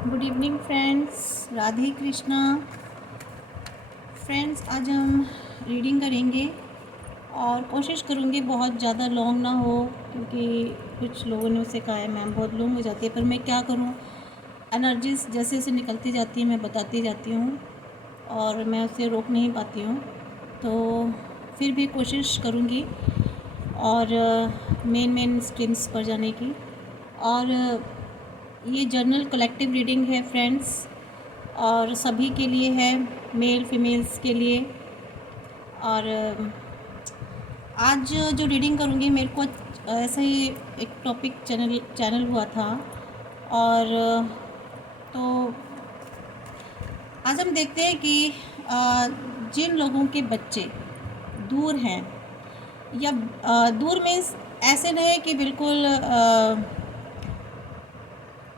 Good evening friends, Radhe Krishna. Friends, आज हम reading करेंगे और कोशिश करूँगी बहुत ज़्यादा लॉन्ग ना हो, क्योंकि कुछ लोगों ने मुझसे कहा है मैम बहुत लॉन्ग हो जाती है, पर मैं क्या करूँ, एनर्जीज जैसे जैसे निकलती जाती है मैं बताती जाती हूँ और मैं उसे रोक नहीं पाती हूँ। तो फिर भी कोशिश करूँगी और मेन स्ट्रीम्स पर जाने की। और ये जर्नल कलेक्टिव रीडिंग है फ्रेंड्स, और सभी के लिए है, मेल फीमेल्स के लिए। और आज जो रीडिंग करूँगी, मेरे को ऐसा ही एक टॉपिक चैनल हुआ था। और तो आज हम देखते हैं कि जिन लोगों के बच्चे दूर हैं, या दूर मीन्स ऐसे नहीं कि बिल्कुल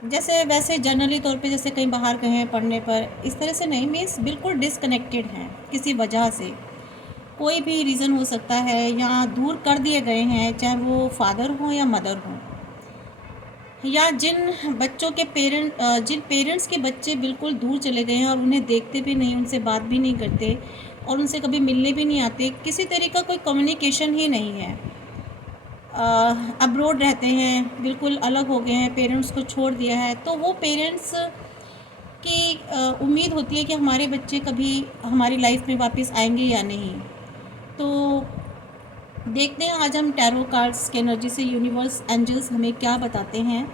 जैसे वैसे जनरली तौर पे जैसे कहीं बाहर गए हैं पढ़ने पर, इस तरह से नहीं, मीन्स बिल्कुल डिसकनेक्टेड हैं किसी वजह से। कोई भी रीज़न हो सकता है, या दूर कर दिए गए हैं, चाहे वो फादर हो या मदर हो, या जिन बच्चों के जिन पेरेंट्स के बच्चे बिल्कुल दूर चले गए हैं और उन्हें देखते भी नहीं, उनसे बात भी नहीं करते और उनसे कभी मिलने भी नहीं आते, किसी तरह का कोई कम्युनिकेशन ही नहीं है, अब्रॉड रहते हैं, बिल्कुल अलग हो गए हैं, पेरेंट्स को छोड़ दिया है। तो वो पेरेंट्स की उम्मीद होती है कि हमारे बच्चे कभी हमारी लाइफ में वापस आएंगे या नहीं। तो देखते हैं आज हम टैरो कार्ड्स के एनर्जी से यूनिवर्स एंजल्स हमें क्या बताते हैं।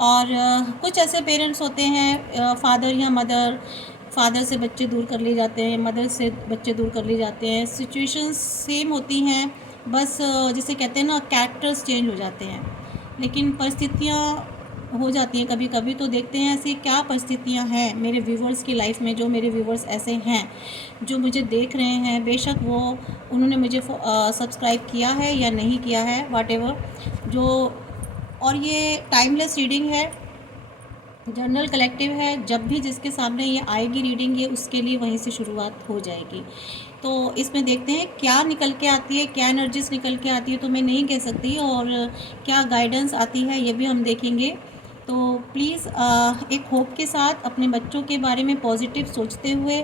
और कुछ ऐसे पेरेंट्स होते हैं, फादर या मदर, फादर से बच्चे दूर कर लिए जाते हैं, मदर से बच्चे दूर कर लिए जाते हैं, सिचुएशंस सेम होती हैं, बस जिसे कहते हैं ना, कैरेक्टर्स चेंज हो जाते हैं, लेकिन परिस्थितियाँ हो जाती हैं कभी कभी। तो देखते हैं ऐसी क्या परिस्थितियाँ हैं मेरे व्यूवर्स की लाइफ में, जो मेरे व्यूवर्स ऐसे हैं जो मुझे देख रहे हैं, बेशक वो उन्होंने मुझे सब्सक्राइब किया है या नहीं किया है, व्हाटएवर जो। और ये टाइमलेस रीडिंग है, जर्नल कलेक्टिव है, जब भी जिसके सामने ये आएगी रीडिंग, ये उसके लिए वहीं से शुरुआत हो जाएगी। तो इसमें देखते हैं क्या निकल के आती है, क्या एनर्जीज निकल के आती है, तो मैं नहीं कह सकती, और क्या गाइडेंस आती है ये भी हम देखेंगे। तो प्लीज़ एक होप के साथ अपने बच्चों के बारे में पॉजिटिव सोचते हुए,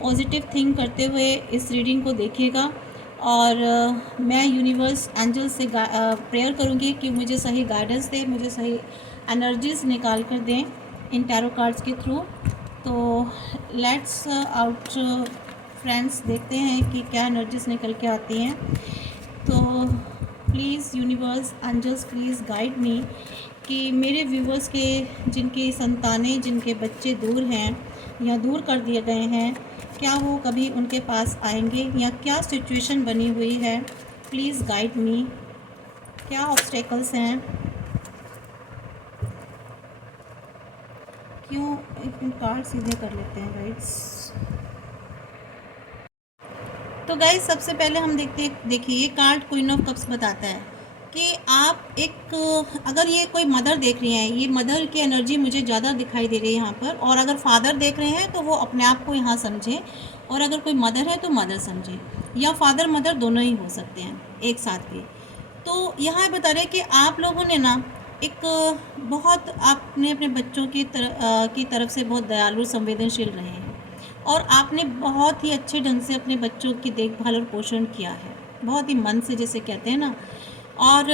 पॉजिटिव थिंक करते हुए इस रीडिंग को देखिएगा। और मैं यूनिवर्स एंजल से प्रेयर करूँगी कि मुझे सही गाइडेंस दे, मुझे सही एनर्जीज निकाल कर दें इन टैरो कार्ड्स के थ्रू। तो लेट्स आउट फ्रेंड्स, देखते हैं कि क्या एनर्जीज निकल के आती हैं। तो please universe angels, please guide me कि मेरे व्यूवर्स के जिनकी संतानें, जिनके बच्चे दूर हैं या दूर कर दिए गए हैं, क्या वो कभी उनके पास आएंगे, या क्या सिचुएशन बनी हुई है। प्लीज़ गाइड मी, क्या ऑब्स्टेकल्स हैं, क्यों। एक कार्ड सीधे कर लेते हैं गाइड्स। तो गाइस, सबसे पहले हम देखिए ये कार्ड क्वीन ऑफ कप्स बताता है कि आप एक, अगर ये कोई मदर देख रही हैं, ये मदर की एनर्जी मुझे ज़्यादा दिखाई दे रही है यहाँ पर, और अगर फादर देख रहे हैं तो वो अपने आप को यहाँ समझें, और अगर कोई मदर है तो मदर समझें, या फादर मदर दोनों ही हो सकते हैं एक साथ भी। तो यहाँ बता रहे हैं कि आप लोगों ने ना एक बहुत, आपने अपने बच्चों की तरफ से बहुत दयालु संवेदनशील रहे हैं, और आपने बहुत ही अच्छे ढंग से अपने बच्चों की देखभाल और पोषण किया है, बहुत ही मन से, जैसे कहते हैं ना। और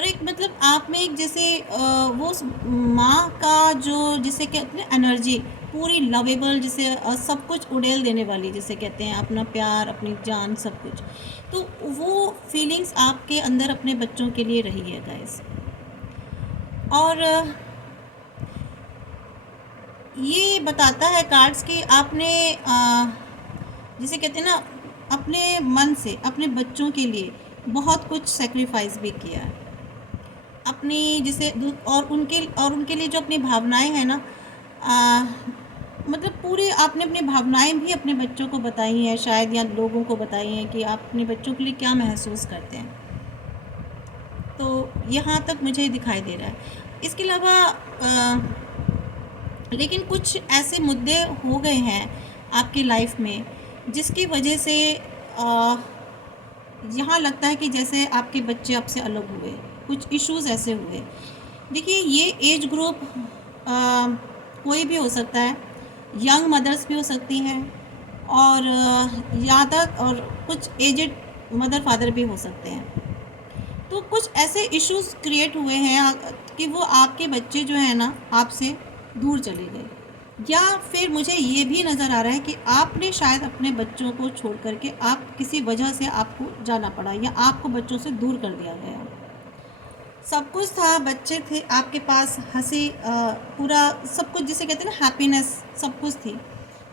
एक मतलब आप में एक जैसे वो माँ का जो, जिसे कहते हैं एनर्जी, पूरी लवेबल, जिसे सब कुछ उड़ेल देने वाली, जिसे कहते हैं अपना प्यार, अपनी जान, सब कुछ। तो वो फीलिंग्स आपके अंदर अपने बच्चों के लिए रही है गाइस। और ये बताता है कार्ड्स कि आपने जिसे कहते हैं ना, अपने मन से अपने बच्चों के लिए बहुत कुछ सेक्रीफाइस भी किया है अपनी, जिसे, और उनके लिए जो अपनी भावनाएं हैं ना, मतलब पूरे आपने अपनी भावनाएं भी अपने बच्चों को बताई हैं शायद, या लोगों को बताई हैं कि आप अपने बच्चों के लिए क्या महसूस करते हैं। तो यहाँ तक मुझे दिखाई दे रहा है। इसके अलावा लेकिन कुछ ऐसे मुद्दे हो गए हैं आपकी लाइफ में, जिसकी वजह से यहाँ लगता है कि जैसे आपके बच्चे आपसे अलग हुए, कुछ इश्यूज ऐसे हुए। देखिए, ये एज ग्रुप कोई भी हो सकता है, यंग मदर्स भी हो सकती हैं, और ज़्यादा और कुछ एजेड मदर फादर भी हो सकते हैं। तो कुछ ऐसे इश्यूज क्रिएट हुए हैं कि वो आपके बच्चे जो है ना आपसे दूर चले गए, या फिर मुझे ये भी नज़र आ रहा है कि आपने शायद अपने बच्चों को छोड़ करके आप किसी वजह से आपको जाना पड़ा, या आपको बच्चों से दूर कर दिया गया। सब कुछ था, बच्चे थे आपके पास, हंसी पूरा सब कुछ जिसे कहते हैं ना हैप्पीनेस, सब कुछ थी।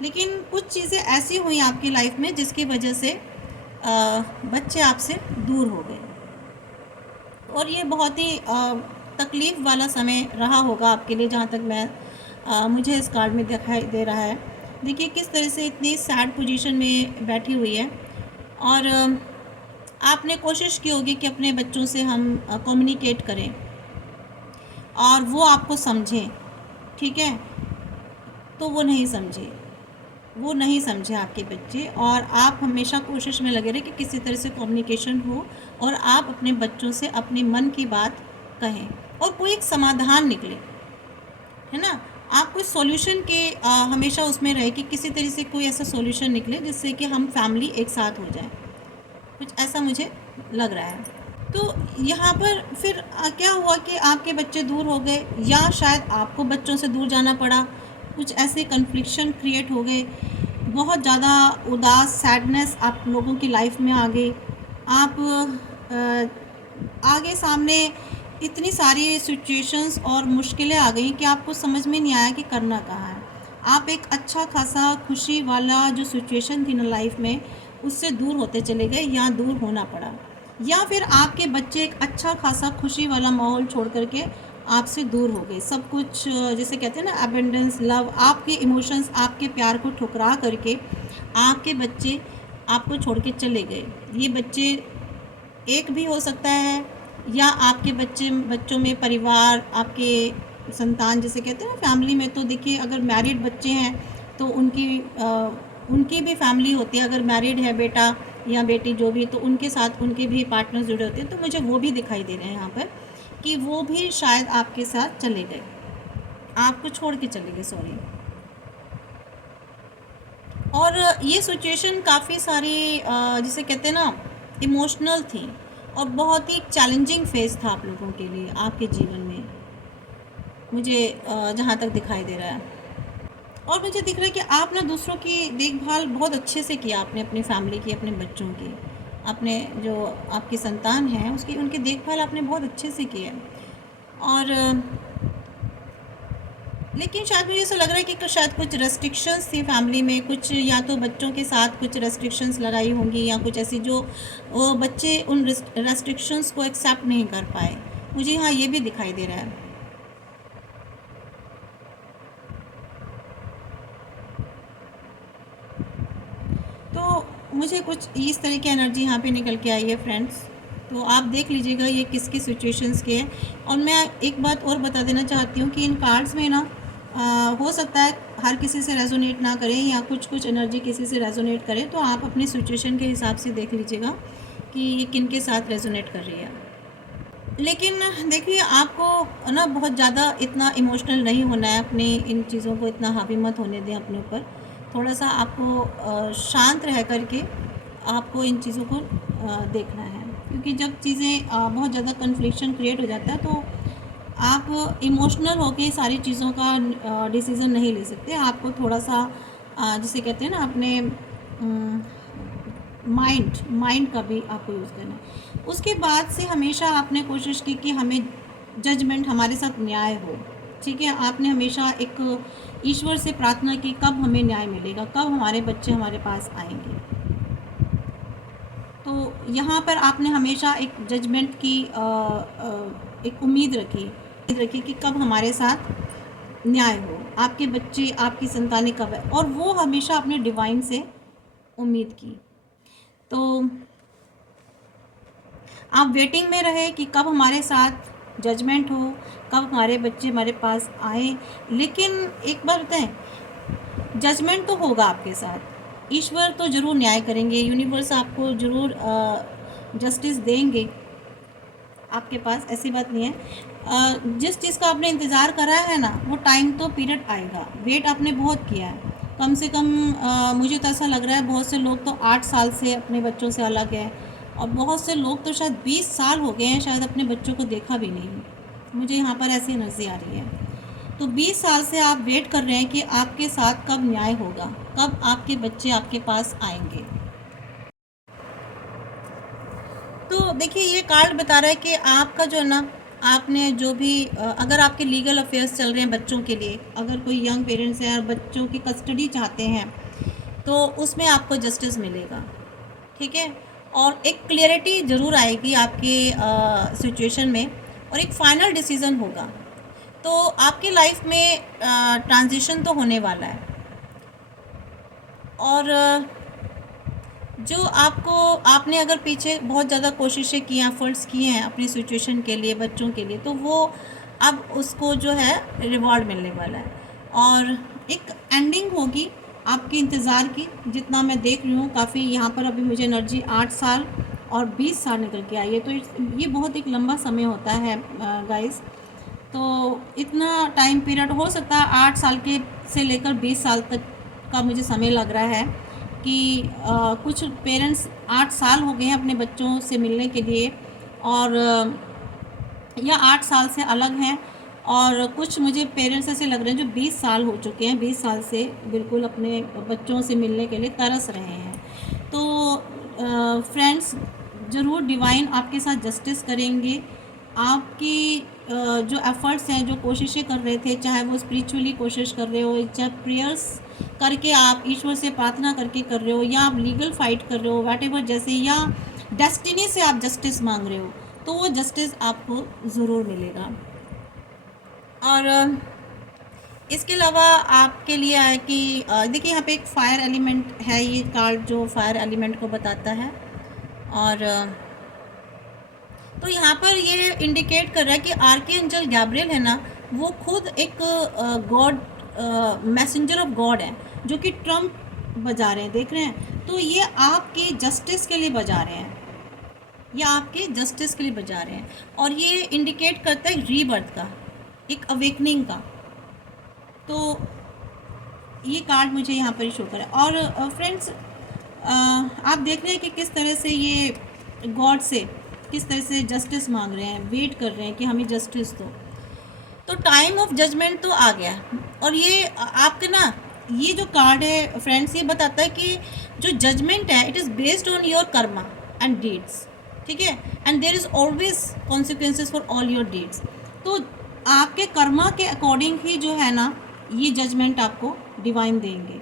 लेकिन कुछ चीज़ें ऐसी हुई आपकी लाइफ में जिसकी वजह से बच्चे आपसे दूर हो गए, और ये बहुत ही तकलीफ़ वाला समय रहा होगा आपके लिए, जहाँ तक मैं मुझे इस कार्ड में दिखाई दे रहा है। देखिए किस तरह से इतनी सैड पोजीशन में बैठी हुई है, और आपने कोशिश की होगी कि अपने बच्चों से हम कम्युनिकेट करें और वो आपको समझें, ठीक है, तो वो नहीं समझे, वो नहीं समझे आपके बच्चे, और आप हमेशा कोशिश में लगे रहे कि किसी तरह से कम्युनिकेशन हो और आप अपने बच्चों से अपने मन की बात कहें और कोई एक समाधान निकले, है ना। आप कोई सॉल्यूशन के हमेशा उसमें रहे कि किसी तरह से कोई ऐसा सॉल्यूशन निकले जिससे कि हम फैमिली एक साथ हो जाए, कुछ ऐसा मुझे लग रहा है। तो यहाँ पर फिर क्या हुआ कि आपके बच्चे दूर हो गए, या शायद आपको बच्चों से दूर जाना पड़ा, कुछ ऐसे कन्फ्लिक्शन क्रिएट हो गए, बहुत ज़्यादा उदास सैडनेस आप लोगों की लाइफ में आ गई। आप आगे सामने इतनी सारी सिचुएशंस और मुश्किलें आ गई कि आपको समझ में नहीं आया कि करना कहाँ है। आप एक अच्छा खासा खुशी वाला जो सिचुएशन थी ना लाइफ में, उससे दूर होते चले गए या दूर होना पड़ा, या फिर आपके बच्चे एक अच्छा खासा खुशी वाला माहौल छोड़ करके आपसे दूर हो गए। सब कुछ जिसे कहते हैं ना अबेंडेंस लव, आपके इमोशंस, आपके प्यार को ठुकरा करके आपके बच्चे आपको छोड़ के चले गए। ये बच्चे एक भी हो सकता है, या आपके बच्चों में परिवार, आपके संतान जिसे कहते हैं ना फैमिली में, तो देखिए अगर मैरिड बच्चे हैं तो उनकी भी फैमिली होती है, अगर मैरिड है बेटा या बेटी जो भी, तो उनके साथ उनके भी पार्टनर्स जुड़े होते हैं। तो मुझे वो भी दिखाई दे रहे हैं यहाँ पर कि वो भी शायद आपके साथ चले गए, आपको छोड़ के चले गए, सॉरी। और ये सिचुएशन काफ़ी सारी जिसे कहते हैं ना इमोशनल थी, और बहुत ही चैलेंजिंग फेज़ था आप लोगों के लिए आपके जीवन में, मुझे जहाँ तक दिखाई दे रहा है। और मुझे दिख रहा है कि आप ना दूसरों की देखभाल बहुत अच्छे से किया, आपने अपनी फैमिली की, अपने बच्चों की, अपने जो आपकी संतान है उसकी, उनकी देखभाल आपने बहुत अच्छे से की है। और लेकिन शायद मुझे ऐसा लग रहा है कि शायद कुछ रेस्ट्रिक्शंस थी फैमिली में, कुछ या तो बच्चों के साथ कुछ रेस्ट्रिक्शंस लगाई होंगी, या कुछ ऐसी जो वो बच्चे उन रेस्ट्रिक्शंस को एक्सेप्ट नहीं कर पाए। मुझे यहाँ ये भी दिखाई दे रहा है। तो मुझे कुछ इस तरह की एनर्जी यहाँ पे निकल के आई है फ्रेंड्स। तो आप देख लीजिएगा ये किसकी सिचुएशंस के हैं। और मैं एक बात और बता देना चाहती हूँ कि इन कार्ड्स में ना हो सकता है हर किसी से रेजोनेट ना करें, या कुछ कुछ एनर्जी किसी से रेजोनेट करें, तो आप अपनी सिचुएशन के हिसाब से देख लीजिएगा कि ये किन के साथ रेजोनेट कर रही है। लेकिन देखिए आपको ना बहुत ज़्यादा इतना इमोशनल नहीं होना है, अपनी इन चीज़ों को इतना हावी मत होने दें अपने ऊपर। थोड़ा सा आपको शांत रह करके आपको इन चीज़ों को देखना है, क्योंकि जब चीज़ें बहुत ज़्यादा कन्फ्लिक्शन क्रिएट हो जाता है तो आप इमोशनल होके सारी चीज़ों का डिसीज़न नहीं ले सकते। आपको थोड़ा सा जिसे कहते हैं ना अपने माइंड का भी आपको यूज़ करना है। उसके बाद से हमेशा आपने कोशिश की कि हमें जजमेंट, हमारे साथ न्याय हो, ठीक है। आपने हमेशा एक ईश्वर से प्रार्थना की कब हमें न्याय मिलेगा, कब हमारे बच्चे हमारे पास आएंगे। तो यहाँ पर आपने हमेशा एक जजमेंट की एक उम्मीद रखी कि कब हमारे साथ न्याय हो, आपके बच्चे, आपकी संतानें कब है, और वो हमेशा अपने डिवाइन से उम्मीद की। तो आप वेटिंग में रहे कि कब हमारे साथ जजमेंट हो, कब हमारे बच्चे हमारे पास आए। लेकिन एक बार बताएं, जजमेंट तो होगा आपके साथ, ईश्वर तो ज़रूर न्याय करेंगे, यूनिवर्स आपको ज़रूर जस्टिस देंगे आपके पास, ऐसी बात नहीं है। जिस चीज़ का आपने इंतज़ार करा है ना, वो टाइम तो पीरियड आएगा। वेट आपने बहुत किया है, कम से कम मुझे तो ऐसा लग रहा है बहुत से लोग तो 8 साल से अपने बच्चों से अलग हैं, और बहुत से लोग तो शायद 20 साल हो गए हैं, शायद अपने बच्चों को देखा भी नहीं। मुझे यहाँ पर ऐसी एनर्जी आ रही है। तो 20 साल से आप वेट कर रहे हैं कि आपके साथ कब न्याय होगा, कब आपके बच्चे आपके पास आएंगे। तो देखिए, ये कार्ड बता रहा है कि आपका जो है ना, आपने जो भी अगर आपके लीगल अफेयर्स चल रहे हैं बच्चों के लिए, अगर कोई यंग पेरेंट्स हैं और बच्चों की कस्टडी चाहते हैं, तो उसमें आपको जस्टिस मिलेगा। ठीक है, और एक क्लियरिटी ज़रूर आएगी आपके सिचुएशन में, और एक फाइनल डिसीज़न होगा। तो आपकी लाइफ में ट्रांजिशन तो होने वाला है, और जो आपने अगर पीछे बहुत ज़्यादा कोशिशें की हैं, एफर्ट्स किए हैं अपनी सिचुएशन के लिए, बच्चों के लिए, तो वो अब उसको जो है रिवॉर्ड मिलने वाला है, और एक एंडिंग होगी आपके इंतज़ार की। जितना मैं देख रही हूँ, काफ़ी यहाँ पर अभी मुझे एनर्जी 8 साल और 20 साल निकल के आई है, तो ये बहुत एक लंबा समय होता है गाइस। तो इतना टाइम पीरियड हो सकता है 8 साल के से लेकर 20 साल तक का मुझे समय लग रहा है कि कुछ पेरेंट्स 8 साल हो गए हैं अपने बच्चों से मिलने के लिए, और या 8 साल से अलग हैं, और कुछ मुझे पेरेंट्स ऐसे लग रहे हैं जो 20 साल हो चुके हैं, 20 साल से बिल्कुल अपने बच्चों से मिलने के लिए तरस रहे हैं। तो फ्रेंड्स, ज़रूर डिवाइन आपके साथ जस्टिस करेंगे। आपकी जो एफ़र्ट्स हैं, जो कोशिशें कर रहे थे, चाहे वो स्पिरिचुअली कोशिश कर रहे हो, चाहे प्रेयर्स करके आप ईश्वर से प्रार्थना करके कर रहे हो, या आप लीगल फाइट कर रहे हो, व्हाटएवर, जैसे, या डेस्टिनी से आप जस्टिस मांग रहे हो, तो वो जस्टिस आपको ज़रूर मिलेगा। और इसके अलावा आपके लिए है कि देखिए, यहाँ पे एक फायर एलिमेंट है, ये कार्ड जो फायर एलिमेंट को बताता है। और तो यहाँ पर ये इंडिकेट कर रहा है कि आर्कएंजल गैब्रियल है ना, वो खुद एक गॉड, मैसेंजर ऑफ गॉड है, जो कि ट्रम्प बजा रहे हैं, देख रहे हैं। तो ये आपके जस्टिस के लिए बजा रहे हैं, ये आपके जस्टिस के लिए बजा रहे हैं, और ये इंडिकेट करता है रीबर्थ का, एक अवेकनिंग का। तो ये कार्ड मुझे यहाँ पर शो कर रहा है। और फ्रेंड्स, आप देख रहे हैं कि किस तरह से ये गॉड से किस तरह से जस्टिस मांग रहे हैं, वेट कर रहे हैं कि हमें जस्टिस दो। तो टाइम ऑफ जजमेंट तो आ गया, और ये आपके ना, ये जो कार्ड है फ्रेंड्स, ये बताता है कि जो जजमेंट है, it is based on your karma and deeds. ठीक है, and there is always consequences for all your deeds. तो आपके कर्मा के अकॉर्डिंग ही जो है ना, ये जजमेंट आपको डिवाइन देंगे।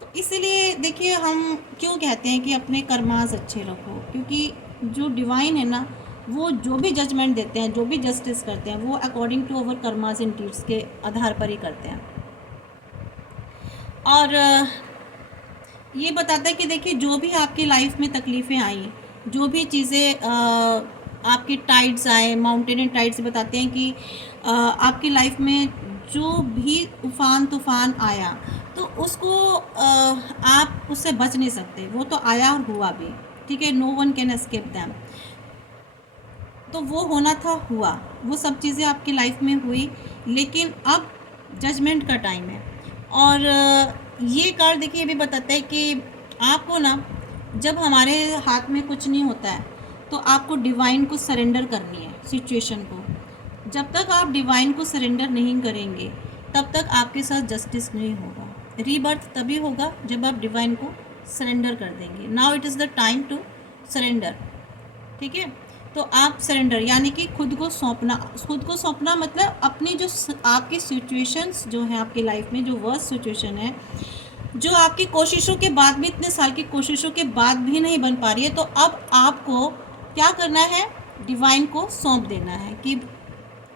तो इसीलिए देखिए, हम क्यों कहते हैं कि अपने कर्मास अच्छे रखो, क्योंकि जो डिवाइन है ना, वो जो भी जजमेंट देते हैं, जो भी जस्टिस करते हैं, वो according to our karmas and deeds के आधार पर ही करते हैं। और ये बताता है कि देखिए, जो भी आपकी लाइफ में तकलीफ़ें आई, जो भी चीज़ें आपकी टाइड्स आए, माउंटेन टाइड्स बताते हैं कि आपकी लाइफ में जो भी तूफ़ान आया, तो उसको आप उससे बच नहीं सकते, वो तो आया और हुआ भी। ठीक है, no one can escape them. तो वो होना था, हुआ, वो सब चीज़ें आपकी लाइफ में हुई, लेकिन अब जजमेंट का टाइम है। और ये कार्ड देखिए, ये भी बताता है कि आपको ना, जब हमारे हाथ में कुछ नहीं होता है, तो आपको डिवाइन को सरेंडर करनी है सिचुएशन को। जब तक आप डिवाइन को सरेंडर नहीं करेंगे, तब तक आपके साथ जस्टिस नहीं होगा। रीबर्थ तभी होगा जब आप डिवाइन को सरेंडर कर देंगे। Now it is the time to surrender. ठीक है, तो आप सरेंडर यानी कि खुद को सौंपना मतलब अपनी जो आपकी सिचुएशंस जो हैं आपकी लाइफ में, जो वर्स्ट सिचुएशन है, जो आपकी कोशिशों के बाद भी, इतने साल की कोशिशों के बाद भी नहीं बन पा रही है, तो अब आपको क्या करना है, डिवाइन को सौंप देना है कि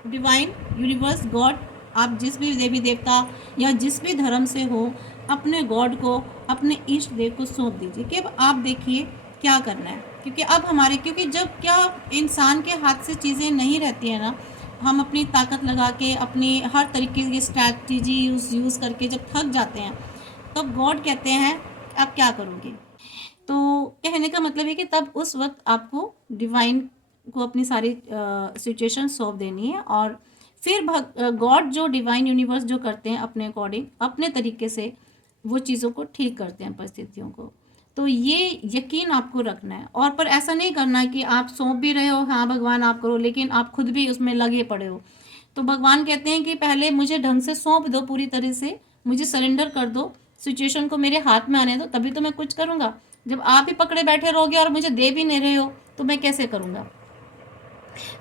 डिवाइन, यूनिवर्स, गॉड, आप जिस भी देवी देवता या जिस भी धर्म से हो, अपने गॉड को, अपने इष्ट देव को सौंप दीजिए कि अब आप देखिए क्या करना है। क्योंकि अब क्योंकि जब क्या इंसान के हाथ से चीज़ें नहीं रहती हैं ना, हम अपनी ताकत लगा के, अपनी हर तरीके की स्ट्रैटेजी यूज़ करके जब थक जाते हैं, तब गॉड कहते हैं आप क्या करोगे। तो कहने का मतलब है कि तब उस वक्त आपको डिवाइन को अपनी सारी सिचुएशन सौंप देनी है, और फिर गॉड जो डिवाइन यूनिवर्स जो करते हैं अपने अकॉर्डिंग, अपने तरीके से वो चीज़ों को ठीक करते हैं, परिस्थितियों को। तो ये यकीन आपको रखना है, और पर ऐसा नहीं करना है कि आप सौंप भी रहे हो, हाँ भगवान आप करो, लेकिन आप खुद भी उसमें लगे पड़े हो। तो भगवान कहते हैं कि पहले मुझे ढंग से सौंप दो, पूरी तरह से मुझे सरेंडर कर दो, सिचुएशन को मेरे हाथ में आने दो, तभी तो मैं कुछ करूँगा। जब आप ही पकड़े बैठे रहोगे और मुझे दे भी नहीं रहे हो तो मैं कैसे करूँगा।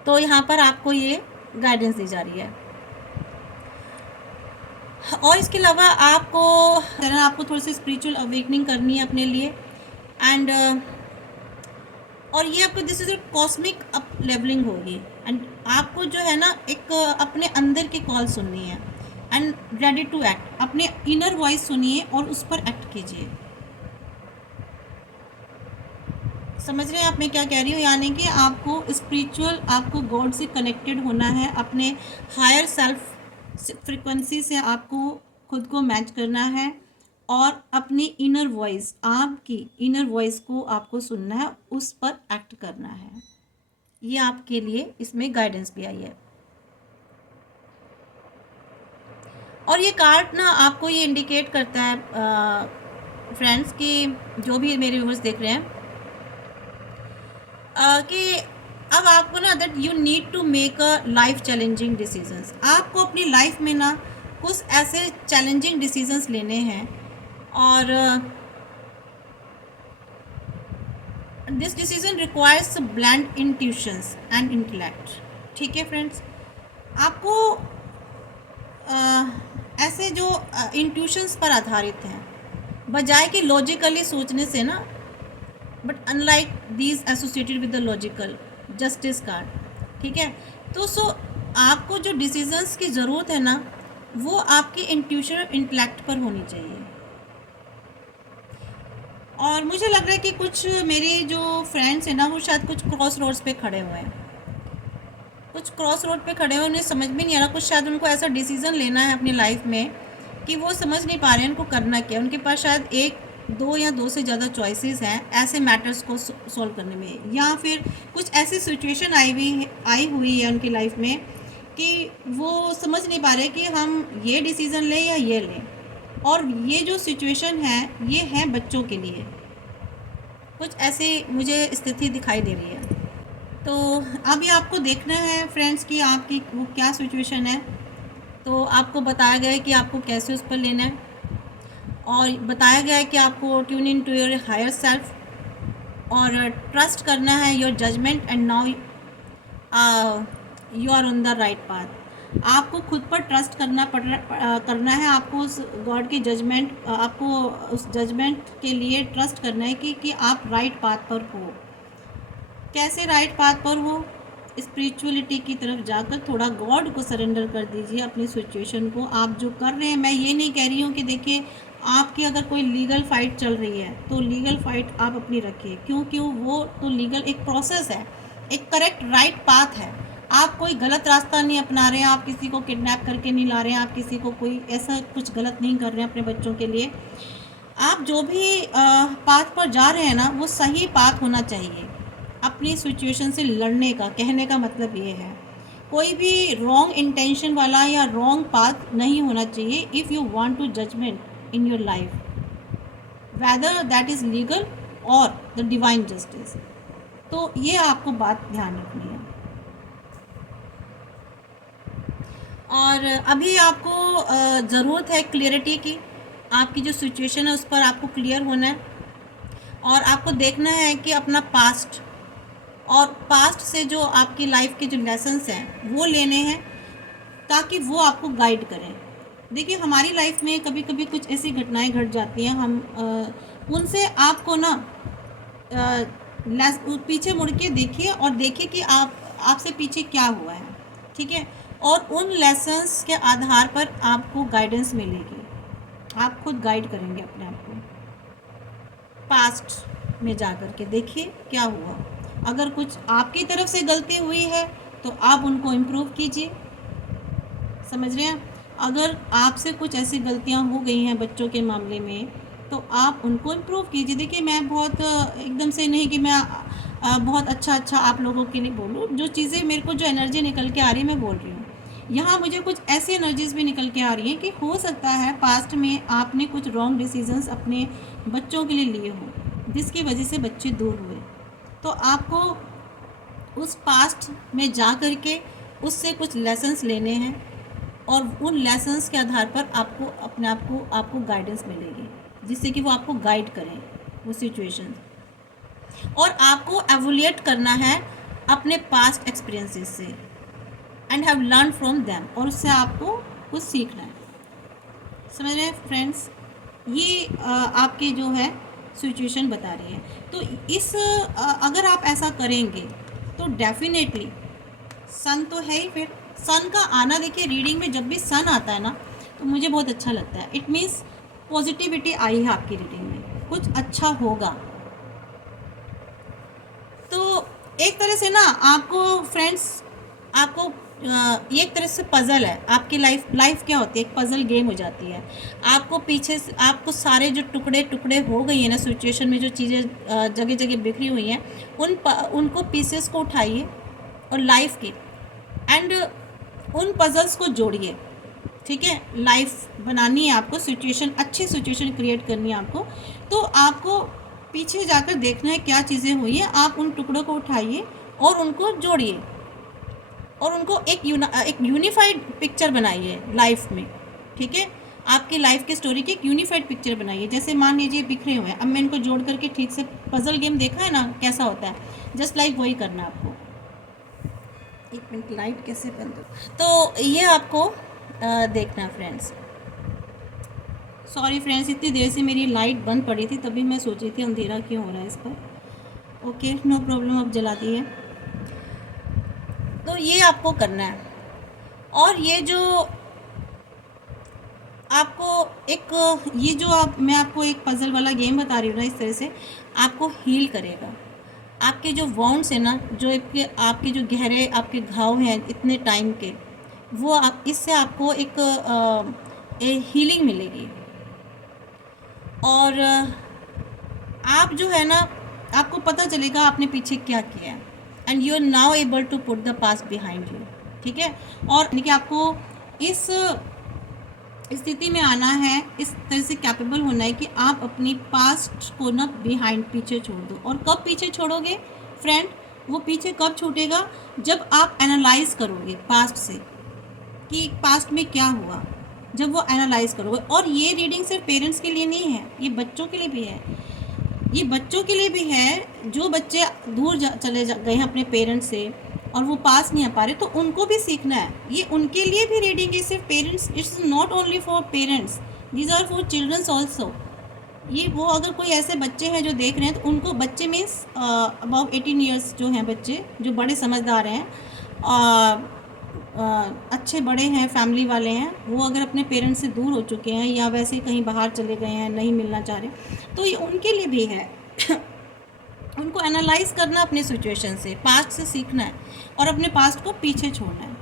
तो यहाँ पर आपको ये गाइडेंस दी जा रही है। और इसके अलावा आपको थोड़ी सी स्पिरिचुअल अवेकनिंग करनी है अपने लिए, एंड और ये आपको this is a cosmic up leveling होगी, एंड आपको जो है ना एक अपने अंदर की कॉल सुननी है, एंड रेडी टू एक्ट, अपने इनर वॉइस सुनिए और उस पर एक्ट कीजिए। समझ रहे हैं आप मैं क्या कह रही हूँ, यानी कि आपको स्पिरिचुअल, आपको गॉड से कनेक्टेड होना है, अपने हायर सेल्फ फ्रिक्वेंसी से आपको खुद को मैच करना है, और अपनी इनर वॉइस, आपकी इनर वॉइस को आपको सुनना है, उस पर एक्ट करना है। ये आपके लिए इसमें गाइडेंस भी आई है। और ये कार्ड ना आपको ये इंडिकेट करता है फ्रेंड्स, कि जो भी मेरे व्यूअर्स देख रहे हैं, कि अब आपको ना that you need to make a life challenging decisions. आपको अपनी लाइफ में ना कुछ ऐसे चैलेंजिंग डिसीजंस लेने हैं, और this decision requires blend intuitions and intellect. ठीक है फ्रेंड्स, आपको ऐसे जो इंट्यूशंस पर आधारित हैं, बजाय कि लॉजिकली सोचने से ना, but unlike these associated with the logical justice card. ठीक है, तो आपको जो डिसीजंस की ज़रूरत है ना, वो आपके इंट्यूशन और इंटेलेक्ट पर होनी चाहिए। और मुझे लग रहा है कि कुछ मेरे जो फ्रेंड्स हैं ना, वो शायद कुछ क्रॉस रोड्स पे खड़े हुए हैं, कुछ क्रॉस रोड पे खड़े हुए, उन्हें समझ में नहीं आ रहा, कुछ शायद उनको ऐसा डिसीज़न लेना है अपनी लाइफ में कि वो समझ नहीं पा रहे हैं उनको करना क्या। उनके पास शायद एक, दो या दो से ज़्यादा चॉइसेस हैं ऐसे मैटर्स को सॉल्व करने में, या फिर कुछ ऐसी सिचुएशन आई हुई है उनकी लाइफ में कि वो समझ नहीं पा रहे कि हम ये डिसीज़न लें या ये लें। और ये जो सिचुएशन है ये है बच्चों के लिए, कुछ ऐसी मुझे स्थिति दिखाई दे रही है। तो अभी आपको देखना है फ्रेंड्स कि आपकी वो क्या सिचुएशन है। तो आपको बताया गया है कि आपको कैसे उस पर लेना है, और बताया गया है कि आपको tune in to your higher self, और ट्रस्ट करना है your judgement, and now you are on the right path. आपको खुद पर ट्रस्ट करना है, आपको उस गॉड की जजमेंट, आपको उस जजमेंट के लिए ट्रस्ट करना है कि आप राइट पाथ पर हो। कैसे राइट पाथ पर हो? स्पिरिचुअलिटी की तरफ जाकर थोड़ा गॉड को सरेंडर कर दीजिए अपनी सिचुएशन को। आप जो कर रहे हैं, मैं ये नहीं कह रही हूँ कि देखिए आपकी अगर कोई लीगल फाइट चल रही है तो लीगल फाइट आप अपनी रखिए, क्योंकि वो तो लीगल एक प्रोसेस है, एक करेक्ट राइट पाथ है। आप कोई गलत रास्ता नहीं अपना रहे हैं, आप किसी को किडनैप करके नहीं ला रहे हैं, आप किसी को कोई ऐसा कुछ गलत नहीं कर रहे हैं अपने बच्चों के लिए। आप जो भी पाथ पर जा रहे हैं ना, वो सही पाथ होना चाहिए अपनी सिचुएशन से लड़ने का। कहने का मतलब ये है, कोई भी रॉन्ग इंटेंशन वाला या रॉन्ग पाथ नहीं होना चाहिए if you want to judgement in your life, whether that is legal और द डिवाइन जस्टिस। तो ये आपको बात ध्यान रखनी है। और अभी आपको ज़रूरत है क्लियरिटी की, आपकी जो सिचुएशन है उस पर आपको क्लियर होना है, और आपको देखना है कि अपना पास्ट और पास्ट से जो आपकी लाइफ के जो लेसन्स हैं वो लेने हैं, ताकि वो आपको गाइड करें। देखिए हमारी लाइफ में कभी कभी कुछ ऐसी घटनाएं घट जाती हैं, हम उनसे आपको ना पीछे मुड़ के देखिए और देखिए कि आपसे पीछे क्या हुआ है। ठीक है, और उन लेसन्स के आधार पर आपको गाइडेंस मिलेगी, आप खुद गाइड करेंगे अपने आप को। पास्ट में जा कर के देखिए क्या हुआ, अगर कुछ आपकी तरफ से गलती हुई है तो आप उनको इम्प्रूव कीजिए। समझ रहे हैं? अगर आपसे कुछ ऐसी गलतियां हो गई हैं बच्चों के मामले में तो आप उनको इम्प्रूव कीजिए। देखिए मैं बहुत एकदम से नहीं कि मैं बहुत अच्छा आप लोगों के लिए बोलूँ, जो चीज़ें मेरे को जो एनर्जी निकल के आ रही है मैं बोल रही हूँ। यहाँ मुझे कुछ ऐसी एनर्जीज़ भी निकल के आ रही हैं कि हो सकता है पास्ट में आपने कुछ रॉन्ग डिसीजंस अपने बच्चों के लिए लिए हों, जिसकी वजह से बच्चे दूर हुए। तो आपको उस पास्ट में जा कर के उससे कुछ लेसन्स लेने हैं, और उन लेसन्स के आधार पर आपको अपने आप को आपको गाइडेंस मिलेगी, जिससे कि वो आपको गाइड करें वो सिचुएशन। और आपको एवोल्यूट करना है अपने पास्ट एक्सपीरियंसेस से, and have learn from them, और उससे आपको कुछ सीखना है। समझ रहे हैं फ्रेंड्स? ये आपकी जो है सिचुएशन बता रही है। तो अगर आप ऐसा करेंगे तो डेफिनेटली सन तो है ही। फिर सन का आना, देखिए रीडिंग में जब भी सन आता है ना तो मुझे बहुत अच्छा लगता है। इट मीन्स पॉजिटिविटी आई है आपकी रीडिंग में, कुछ अच्छा होगा। तो एक तरह से ना आपको फ्रेंड्स, आपको एक तरह से पज़ल है आपकी लाइफ क्या होती है, एक पज़ल गेम हो जाती है। आपको पीछे से आपको सारे जो टुकड़े हो गई है ना सिचुएशन में, जो चीज़ें जगह जगह बिखरी हुई हैं, उनको पीसेस को उठाइए और लाइफ के, एंड उन पज़ल्स को जोड़िए। ठीक है, लाइफ बनानी है आपको, सिचुएशन अच्छी सिचुएशन क्रिएट करनी है आपको। तो आपको पीछे जाकर देखना है क्या चीज़ें हुई हैं, आप उन टुकड़ों को उठाइए और उनको जोड़िए, और उनको एक यूनिफाइड पिक्चर बनाइए लाइफ में। ठीक है, आपकी लाइफ की स्टोरी की एक यूनिफाइड पिक्चर बनाइए। जैसे मान लीजिए बिखरे हुए हैं, अब मैं इनको जोड़ करके ठीक से, पज़ल गेम देखा है ना कैसा होता है, जस्ट लाइक वही करना आपको। एक मिनट, लाइट कैसे बंद हो, तो ये आपको देखना फ्रेंड्स। सॉरी फ्रेंड्स, इतनी देर से मेरी लाइट बंद पड़ी थी, तभी मैं सोच रही थी अंधेरा क्यों हो रहा है इस पर। ओके, नो प्रॉब्लम, अब जलाती है। तो ये आपको करना है, और ये जो आपको मैं आपको एक पज़ल वाला गेम बता रही हूँ ना, इस तरह से आपको हील करेगा। आपके जो वाउंड्स हैं ना, जो आपके जो गहरे आपके घाव हैं इतने टाइम के, वो इससे आपको एक हीलिंग मिलेगी। और आप जो है ना, आपको पता चलेगा आपने पीछे क्या किया है, and you are now able to put the past behind you. ठीक है, और यानी कि आपको इस स्थिति में आना है, इस तरह से कैपेबल होना है कि आप अपनी पास्ट को ना बिहाइंड, पीछे छोड़ दो। और कब पीछे छोड़ोगे फ्रेंड? वो पीछे कब छूटेगा? जब आप एनालाइज करोगे पास्ट से कि पास्ट में क्या हुआ, जब वो एनालाइज करोगे। और ये रीडिंग सिर्फ पेरेंट्स के लिए नहीं है, ये बच्चों के लिए भी है। ये बच्चों के लिए भी है, जो बच्चे दूर चले गए हैं अपने पेरेंट्स से और वो पास नहीं आ पा रहे, तो उनको भी सीखना है। ये उनके लिए भी रीडिंग है, सिर्फ parents, it's not only for parents, these are for childrens also. ये वो अगर कोई ऐसे बच्चे हैं जो देख रहे हैं, तो उनको, बच्चे मीन्स अबाउट 18 ईयर्स जो हैं बच्चे, जो बड़े समझदार हैं, अच्छे बड़े हैं, फैमिली वाले हैं, वो अगर अपने पेरेंट्स से दूर हो चुके हैं या वैसे कहीं बाहर चले गए हैं, नहीं मिलना चाह रहे, तो ये उनके लिए भी है। उनको एनालाइज करना अपने सिचुएशन से, पास्ट से सीखना है और अपने पास्ट को पीछे छोड़ना है।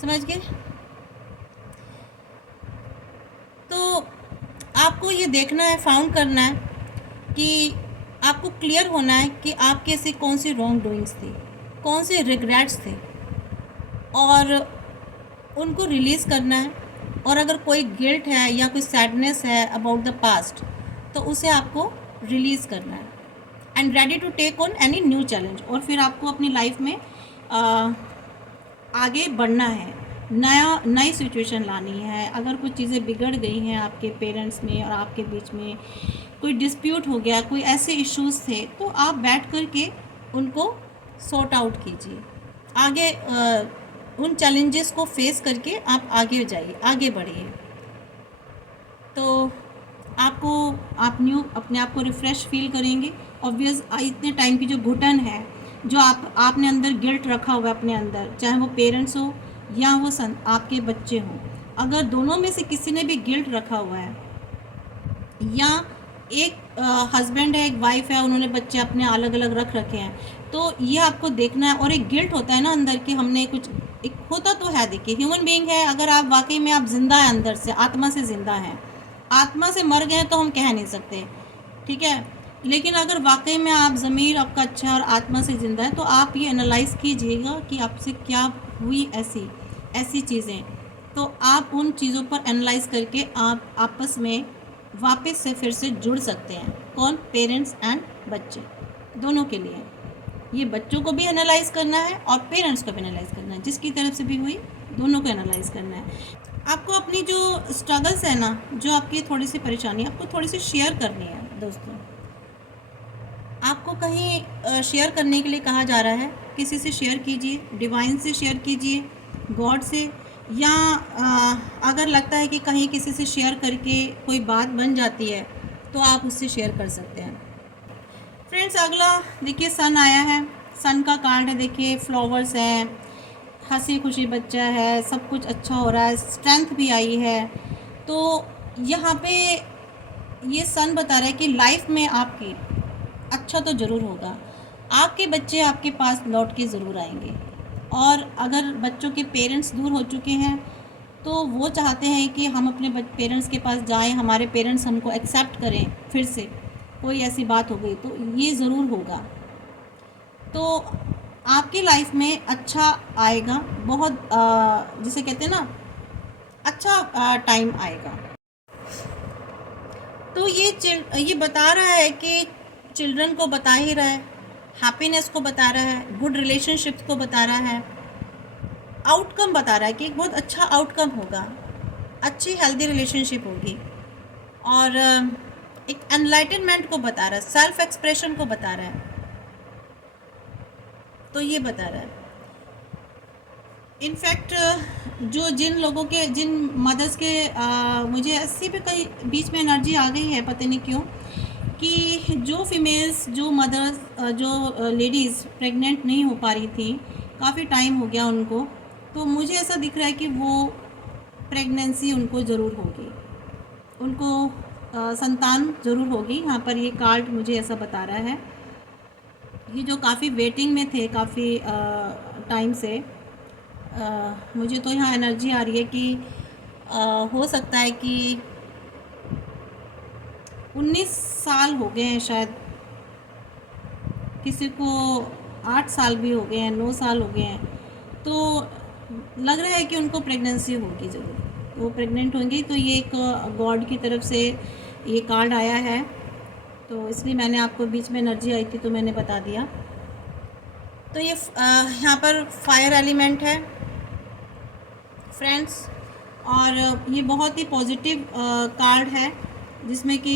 समझ गए? तो आपको ये देखना है, फाउंड करना है कि आपको क्लियर होना है कि आपके ऐसे कौन सी रॉन्ग डूइंग्स थी, कौन से रिग्रेट्स थे, और उनको रिलीज़ करना है। और अगर कोई गिल्ट है या कोई सैडनेस है अबाउट द पास्ट, तो उसे आपको रिलीज़ करना है, and ready to take on any new challenge. और फिर आपको अपनी लाइफ में आगे बढ़ना है, नई सिचुएशन लानी है। अगर कुछ चीज़ें बिगड़ गई हैं आपके पेरेंट्स में और आपके बीच में, कोई डिस्प्यूट हो गया, कोई ऐसे इश्यूज़ थे, तो आप बैठ कर के उनको सॉर्ट आउट कीजिए। आगे उन चैलेंजेस को फेस करके आप आगे जाइए, आगे बढ़िए। तो आप अपने आप को रिफ़्रेश फील करेंगे। ऑब्वियस, इतने टाइम की जो घुटन है, जो आपने अंदर गिल्ट रखा हुआ है अपने अंदर, चाहे वो पेरेंट्स हो या वो आपके बच्चे हों, अगर दोनों में से किसी ने भी गिल्ट रखा हुआ है, या एक हस्बैंड है, एक वाइफ है, उन्होंने बच्चे अपने अलग अलग रख रखे हैं, तो ये आपको देखना है। और एक गिल्ट होता है ना अंदर कि हमने कुछ, एक होता तो है, देखिए ह्यूमन बीइंग है, अगर आप वाकई में आप जिंदा हैं, अंदर से आत्मा से ज़िंदा हैं, आत्मा से मर गए तो हम कह नहीं सकते। ठीक है, लेकिन अगर वाकई में आप ज़मीर आपका अच्छा है और आत्मा से ज़िंदा है, तो आप ये एनालाइज़ कीजिएगा कि आपसे क्या हुई ऐसी ऐसी चीज़ें। तो आप उन चीज़ों पर एनालाइज़ करके आप आपस में वापस से फिर से जुड़ सकते हैं। कौन? पेरेंट्स एंड बच्चे, दोनों के लिए। ये बच्चों को भी एनालाइज़ करना है और पेरेंट्स को भी एनालाइज़ करना है, जिसकी तरफ से भी हुई दोनों को एनालाइज़ करना है। आपको अपनी जो स्ट्रगल्स है ना, जो आपकी थोड़ी सी परेशानी, आपको थोड़ी सी शेयर करनी है दोस्तों। आपको कहीं शेयर करने के लिए कहा जा रहा है, किसी से शेयर कीजिए, डिवाइन से शेयर कीजिए, गॉड से, या अगर लगता है कि कहीं किसी से शेयर करके कोई बात बन जाती है तो आप उससे शेयर कर सकते हैं। फ्रेंड्स, अगला देखिए सन आया है। सन का कार्ड है, देखिए फ्लावर्स हैं, हंसी खुशी बच्चा है, सब कुछ अच्छा हो रहा है, स्ट्रेंथ भी आई है। तो यहाँ पे ये सन बता रहा है कि लाइफ में आपकी अच्छा तो ज़रूर होगा। आपके बच्चे आपके पास लौट के ज़रूर आएंगे। और अगर बच्चों के पेरेंट्स दूर हो चुके हैं तो वो चाहते हैं कि हम अपने पेरेंट्स के पास जाएं, हमारे पेरेंट्स हमको एक्सेप्ट करें। फिर से कोई ऐसी बात हो गई तो ये ज़रूर होगा। तो आपकी लाइफ में अच्छा आएगा, बहुत जिसे कहते हैं ना, अच्छा टाइम आएगा। तो ये बता रहा है कि चिल्ड्रन को बता ही रहा है, हैप्पीनेस को बता रहा है, गुड रिलेशनशिप्स को बता रहा है, आउटकम बता रहा है कि एक बहुत अच्छा आउटकम होगा, अच्छी हेल्दी रिलेशनशिप होगी। और एक एनलाइटनमेंट को बता रहा है, सेल्फ एक्सप्रेशन को बता रहा है। तो ये बता रहा है इनफैक्ट जो जिन मदर्स के मुझे ऐसी भी कहीं बीच में एनर्जी आ गई है, पता नहीं क्यों, कि जो फीमेल्स, जो मदर्स, जो लेडीज़ प्रेग्नेंट नहीं हो पा रही थी, काफ़ी टाइम हो गया उनको, तो मुझे ऐसा दिख रहा है कि वो प्रेगनेंसी उनको ज़रूर होगी, उनको संतान ज़रूर होगी। यहाँ पर ये कार्ड मुझे ऐसा बता रहा है। ये जो काफ़ी वेटिंग में थे काफ़ी टाइम से, मुझे तो यहाँ एनर्जी आ रही है कि हो सकता है कि 19 साल हो गए हैं शायद, किसी को 8 साल भी हो गए हैं, 9 साल हो गए हैं। तो लग रहा है कि उनको प्रेगनेंसी होगी ज़रूर, तो वो प्रेग्नेंट होंगी। तो ये एक गॉड की तरफ से ये कार्ड आया है, तो इसलिए मैंने आपको बीच में एनर्जी आई थी तो मैंने बता दिया। तो ये यहाँ पर फायर एलिमेंट है फ्रेंड्स, और ये बहुत ही पॉजिटिव कार्ड है, जिसमें कि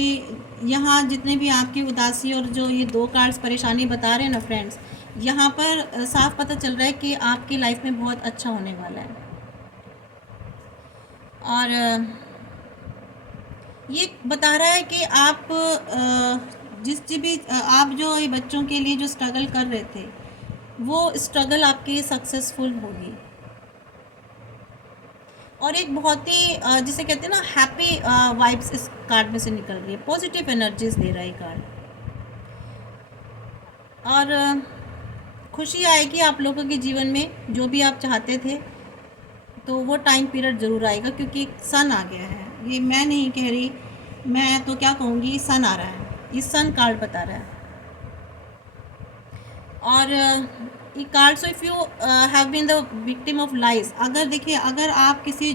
यहाँ जितने भी आपकी उदासी और जो ये 2 कार्ड्स परेशानी बता रहे हैं ना फ्रेंड्स, यहाँ पर साफ पता चल रहा है कि आपकी लाइफ में बहुत अच्छा होने वाला है। और ये बता रहा है कि आप आप जो ये बच्चों के लिए जो स्ट्रगल कर रहे थे, वो स्ट्रगल आपकी सक्सेसफुल होगी। और एक बहुत ही जिसे कहते हैं ना, हैप्पी वाइब्स इस कार्ड में से निकल रही है, पॉजिटिव एनर्जीज दे रहा है कार्ड। और खुशी आएगी आप लोगों के जीवन में, जो भी आप चाहते थे, तो वो टाइम पीरियड ज़रूर आएगा, क्योंकि सन आ गया है। ये मैं नहीं कह रही, मैं तो क्या कहूँगी, सन आ रहा है, ये सन कार्ड बता रहा है। और ये card, so if you have been the victim of lies, अगर देखिए, अगर आप किसी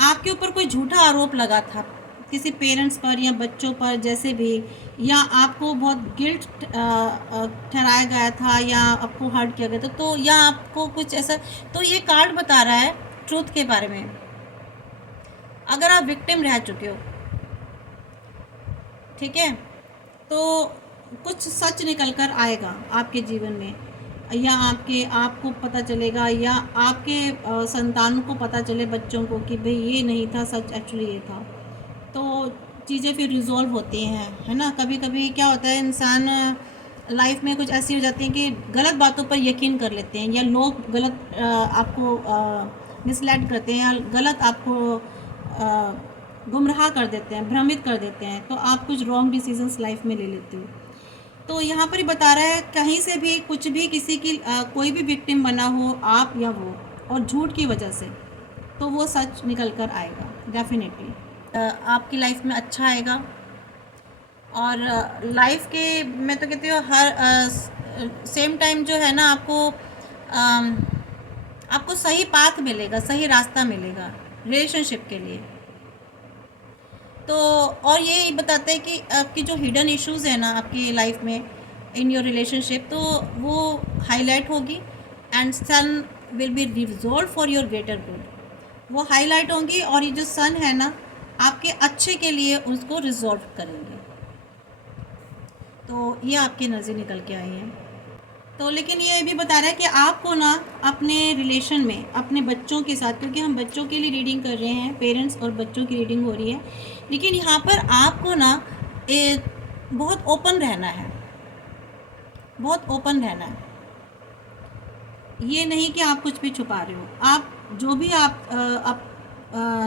आपके ऊपर कोई झूठा आरोप लगा था किसी पेरेंट्स पर या बच्चों पर, जैसे भी, या आपको बहुत गिल्ट ठहराया गया था, या आपको हर्ट किया गया था, तो या आपको कुछ ऐसा, तो ये कार्ड बता रहा है ट्रूथ के बारे में। अगर आप विक्टिम रह चुके हो, ठीक है, तो कुछ सच निकल कर आएगा आपके जीवन में, या आपको पता चलेगा, या आपके संतान को पता चले, बच्चों को, कि भाई ये नहीं था सच, एक्चुअली ये था। तो चीज़ें फिर रिजॉल्व होती हैं, है ना। कभी कभी क्या होता है, इंसान लाइफ में कुछ ऐसी हो जाती हैं कि गलत बातों पर यकीन कर लेते हैं, या लोग गलत आपको मिसलेड करते हैं, या गलत आपको गुमराह कर देते हैं, भ्रमित कर देते हैं, तो आप कुछ रॉन्ग डिसीजंस लाइफ में ले लेते हो। तो यहाँ पर ही बता रहा है, कहीं से भी कुछ भी किसी की कोई भी विक्टिम बना हो, आप या वो, और झूठ की वजह से, तो वो सच निकल कर आएगा डेफिनेटली। आपकी लाइफ में अच्छा आएगा। और लाइफ के मैं तो कहती हूँ हर सेम टाइम जो है ना आपको सही पाथ मिलेगा, सही रास्ता मिलेगा रिलेशनशिप के लिए। तो और ये बताता है कि आपकी जो हिडन इश्यूज़ है ना आपकी लाइफ में इन योर रिलेशनशिप, तो वो हाईलाइट होगी and soon will be resolve for your greater good. वो हाईलाइट होंगी और ये जो सन है ना आपके अच्छे के लिए उसको रिजॉल्व करेंगे। तो ये आपकी एनर्जी निकल के आई है। तो लेकिन ये भी बता रहा है कि आपको ना अपने रिलेशन में अपने बच्चों के साथ, क्योंकि हम बच्चों के लिए रीडिंग कर रहे हैं, पेरेंट्स और बच्चों की रीडिंग हो रही है, लेकिन यहाँ पर आपको ना बहुत ओपन रहना है, बहुत ओपन रहना है। ये नहीं कि आप कुछ भी छुपा रहे हो। आप जो भी आप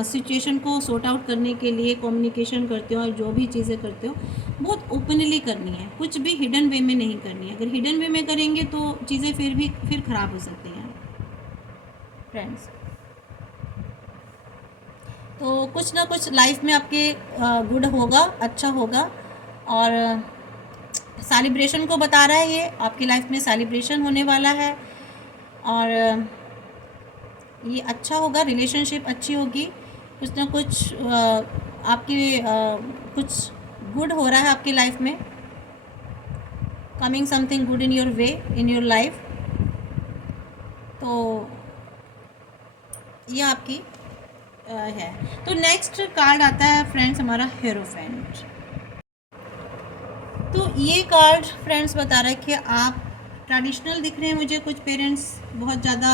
सिचुएशन को सॉर्ट आउट करने के लिए कम्युनिकेशन करते हो और जो भी चीज़ें करते हो बहुत ओपनली करनी है, कुछ भी हिडन वे में नहीं करनी है। अगर हिडन वे में करेंगे तो चीज़ें फिर ख़राब हो सकती हैं फ्रेंड्स। तो कुछ ना कुछ लाइफ में आपके गुड होगा, अच्छा होगा। और सेलिब्रेशन को बता रहा है, ये आपकी लाइफ में सेलिब्रेशन होने वाला है और ये अच्छा होगा, रिलेशनशिप अच्छी होगी। कुछ ना कुछ आपकी कुछ गुड हो रहा है आपकी लाइफ में, coming something good in your way in your life. तो ये आपकी है। तो नेक्स्ट कार्ड आता है फ्रेंड्स हमारा हेरोफेंट। तो ये कार्ड फ्रेंड्स बता रहा है कि आप ट्रेडिशनल दिख रहे हैं मुझे। कुछ पेरेंट्स बहुत ज़्यादा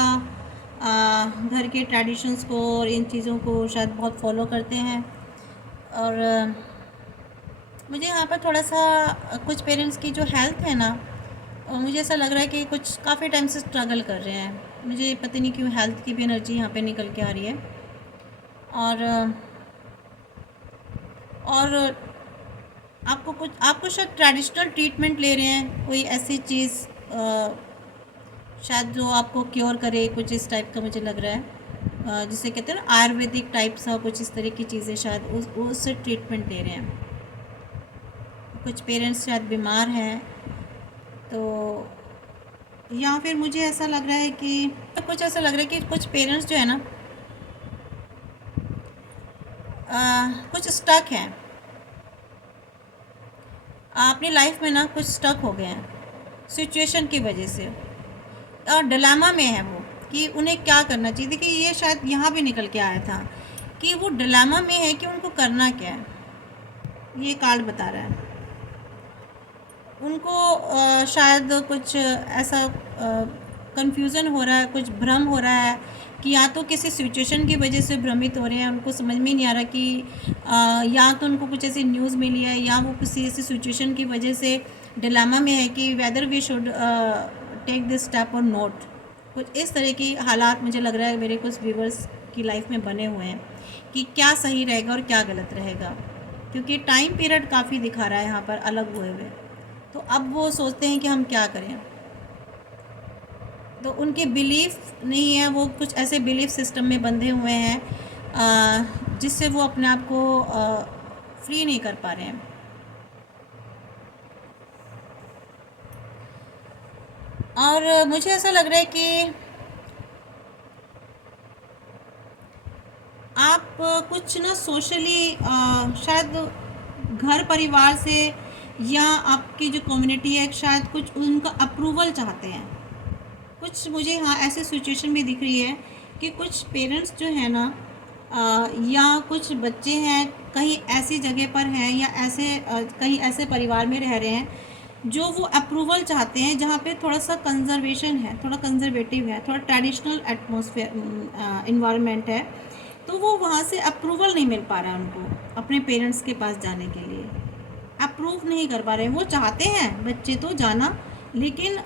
घर के ट्रेडिशंस को और इन चीज़ों को शायद बहुत फॉलो करते हैं। और मुझे यहाँ पर थोड़ा सा कुछ पेरेंट्स की जो हेल्थ है ना, और मुझे ऐसा लग रहा है कि कुछ काफ़ी टाइम से स्ट्रगल कर रहे हैं। मुझे पता नहीं क्यों हेल्थ की भी एनर्जी यहाँ पे निकल के आ रही है। और आपको शायद ट्रेडिशनल ट्रीटमेंट ले रहे हैं, कोई ऐसी चीज़ शायद जो आपको क्योर करे, कुछ इस टाइप का मुझे लग रहा है। जिसे कहते हैं ना आयुर्वेदिक टाइप सा, कुछ इस तरह की चीज़ें शायद उससे ट्रीटमेंट ले रहे हैं। कुछ पेरेंट्स शायद बीमार हैं, तो या फिर मुझे ऐसा लग रहा है कि कुछ पेरेंट्स जो है ना कुछ स्टक हैं अपनी लाइफ में ना, कुछ स्टक हो गए हैं सिचुएशन की वजह से और डिलेमा में है वो कि उन्हें क्या करना चाहिए। देखिए ये शायद यहाँ भी निकल के आया था कि वो डिलेमा में है कि उनको करना क्या है। ये कार्ड बता रहा है उनको शायद कुछ ऐसा कंफ्यूजन हो रहा है, कुछ भ्रम हो रहा है कि या तो किसी सिचुएशन की वजह से भ्रमित हो रहे हैं। उनको समझ में नहीं आ रहा कि या तो उनको कुछ ऐसी न्यूज़ मिली है या वो किसी ऐसी सिचुएशन की वजह से डिलेमा में है कि whether we should take this step और नॉट। कुछ इस तरह की हालात मुझे लग रहा है मेरे कुछ व्यूवर्स की लाइफ में बने हुए हैं कि क्या सही रहेगा और क्या गलत रहेगा, क्योंकि टाइम पीरियड काफ़ी दिखा रहा है यहाँ पर अलग हुए हुए। तो अब वो सोचते हैं कि हम क्या करें। तो उनके बिलीफ नहीं है, वो कुछ ऐसे बिलीफ सिस्टम में बंधे हुए हैं जिससे वो अपने आप को फ्री नहीं कर पा रहे हैं। और मुझे ऐसा लग रहा है कि आप कुछ ना सोशली शायद घर परिवार से या आपकी जो कम्युनिटी है शायद कुछ उनका अप्रूवल चाहते हैं। कुछ मुझे हाँ ऐसे सिचुएशन भी दिख रही है कि कुछ पेरेंट्स जो है ना या कुछ बच्चे हैं कहीं ऐसी जगह पर हैं या कहीं ऐसे परिवार में रह रहे हैं जो वो अप्रूवल चाहते हैं, जहाँ पे थोड़ा सा कंजर्वेशन है, थोड़ा कंजर्वेटिव है, थोड़ा ट्रेडिशनल एटमॉस्फेयर इन्वायरमेंट है। तो वो वहाँ से अप्रूवल नहीं मिल पा रहा है उनको अपने पेरेंट्स के पास जाने के लिए, अप्रूव नहीं कर पा रहे हैं। वो चाहते हैं बच्चे तो जाना, लेकिन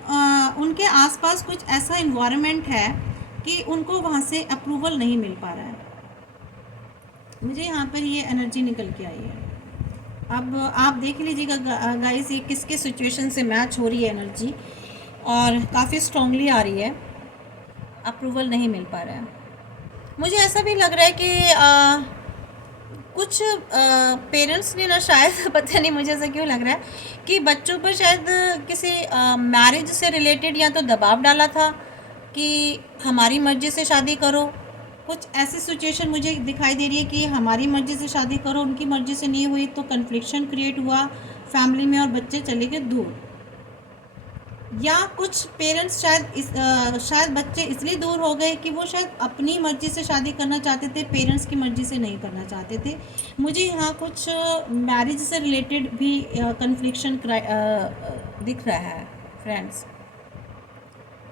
उनके आसपास कुछ ऐसा इन्वायरमेंट है कि उनको वहाँ से अप्रूवल नहीं मिल पा रहा है। मुझे यहाँ पर ये एनर्जी निकल के आई है। अब आप देख लीजिएगा गाइस ये किसके सिचुएशन से मैच हो रही है एनर्जी, और काफ़ी स्ट्रांगली आ रही है। अप्रूवल नहीं मिल पा रहा है। मुझे ऐसा भी लग रहा है कि कुछ पेरेंट्स ने ना शायद पता नहीं मुझे ऐसा क्यों लग रहा है कि बच्चों पर शायद किसी मैरिज से रिलेटेड या तो दबाव डाला था कि हमारी मर्ज़ी से शादी करो। कुछ ऐसी सिचुएशन मुझे दिखाई दे रही है कि हमारी मर्ज़ी से शादी करो, उनकी मर्ज़ी से नहीं हुई तो कन्फ्लिक्शन क्रिएट हुआ फैमिली में और बच्चे चले गए दूर। या कुछ पेरेंट्स शायद बच्चे इसलिए दूर हो गए कि वो शायद अपनी मर्ज़ी से शादी करना चाहते थे, पेरेंट्स की मर्ज़ी से नहीं करना चाहते थे। मुझे यहाँ कुछ मैरिज से रिलेटेड भी कन्फ्लिक्शन दिख रहा है फ्रेंड्स।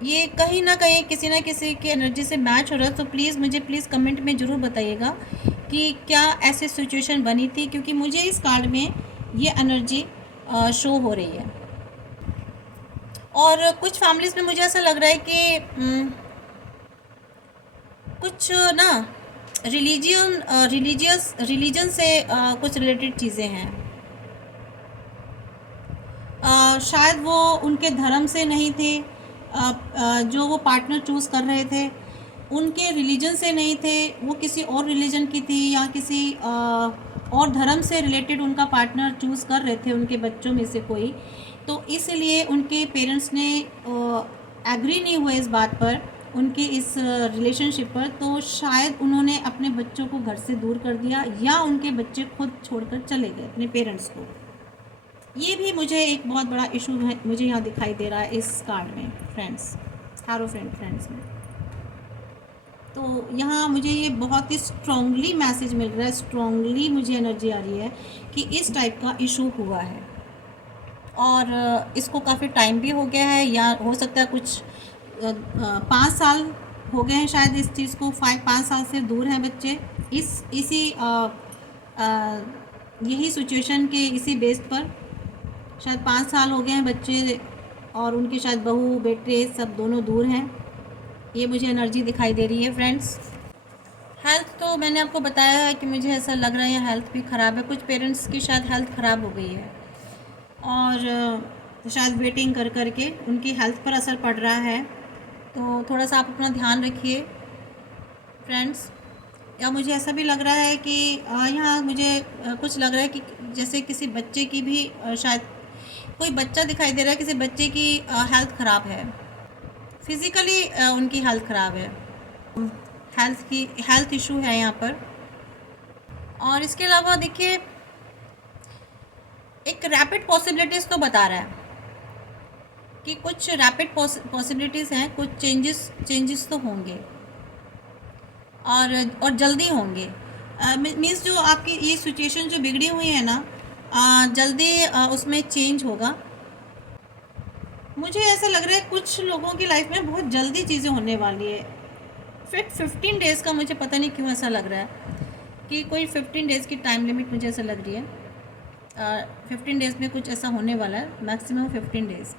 ये कहीं ना कहीं किसी ना किसी की एनर्जी से मैच हो रहा है, तो प्लीज़ कमेंट में ज़रूर बताइएगा कि क्या ऐसी सिचुएशन बनी थी, क्योंकि मुझे इस कार्ड में ये एनर्जी शो हो रही है। और कुछ फैमिलीज़ में मुझे ऐसा लग रहा है कि कुछ ना रिलीजन से कुछ रिलेटेड चीज़ें हैं। शायद वो उनके धर्म से नहीं थे, जो वो पार्टनर चूज़ कर रहे थे उनके रिलीजन से नहीं थे, वो किसी और रिलीजन की थी या किसी और धर्म से रिलेटेड उनका पार्टनर चूज़ कर रहे थे उनके बच्चों में से कोई। तो इसलिए उनके पेरेंट्स ने एग्री नहीं हुए इस बात पर, उनके इस रिलेशनशिप पर, तो शायद उन्होंने अपने बच्चों को घर से दूर कर दिया या उनके बच्चे खुद छोड़कर चले गए अपने पेरेंट्स को। ये भी मुझे एक बहुत बड़ा इशू मुझे यहाँ दिखाई दे रहा है इस कार्ड में फ्रेंड्स, हैरो फ्रेंड्स में। तो यहाँ मुझे ये बहुत ही स्ट्रॉन्गली मैसेज मिल रहा है, स्ट्रॉन्गली मुझे एनर्जी आ रही है कि इस टाइप का इशू हुआ है और इसको काफ़ी टाइम भी हो गया है, या हो सकता है कुछ 5 साल हो गए हैं शायद इस चीज़ को, 5 साल से दूर हैं बच्चे इसी यही सिचुएशन के इसी बेस पर शायद 5 साल हो गए हैं बच्चे और उनके शायद बहू बेटे सब दोनों दूर हैं। ये मुझे एनर्जी दिखाई दे रही है फ्रेंड्स। हेल्थ तो मैंने आपको बताया है कि मुझे ऐसा लग रहा है हेल्थ भी ख़राब है, कुछ पेरेंट्स की शायद हेल्थ ख़राब हो गई है और शायद वेटिंग कर कर के उनकी हेल्थ पर असर पड़ रहा है। तो थोड़ा सा आप अपना ध्यान रखिए फ्रेंड्स। या मुझे ऐसा भी लग रहा है कि यहाँ मुझे कुछ लग रहा है कि जैसे किसी बच्चे की भी शायद कोई बच्चा दिखाई दे रहा है, किसी बच्चे की हेल्थ ख़राब है, फिज़िकली उनकी हेल्थ ख़राब है, हेल्थ इशू है यहाँ पर। और इसके अलावा देखिए एक रैपिड पॉसिबिलिटीज़ तो बता रहा है कि कुछ रैपिड पॉसिबिलिटीज़ हैं, कुछ चेंजेस तो होंगे और जल्दी होंगे। मीन्स जो आपकी ये सिचुएशन जो बिगड़ी हुई है ना, जल्दी उसमें चेंज होगा। मुझे ऐसा लग रहा है कुछ लोगों की लाइफ में बहुत जल्दी चीज़ें होने वाली है। फिर 15 डेज़ का मुझे पता नहीं क्यों ऐसा लग रहा है कि कोई 15 डेज़ की टाइम लिमिट मुझे ऐसा लग रही है। 15 डेज़ में कुछ ऐसा होने वाला है, मैक्सिमम 15 डेज़,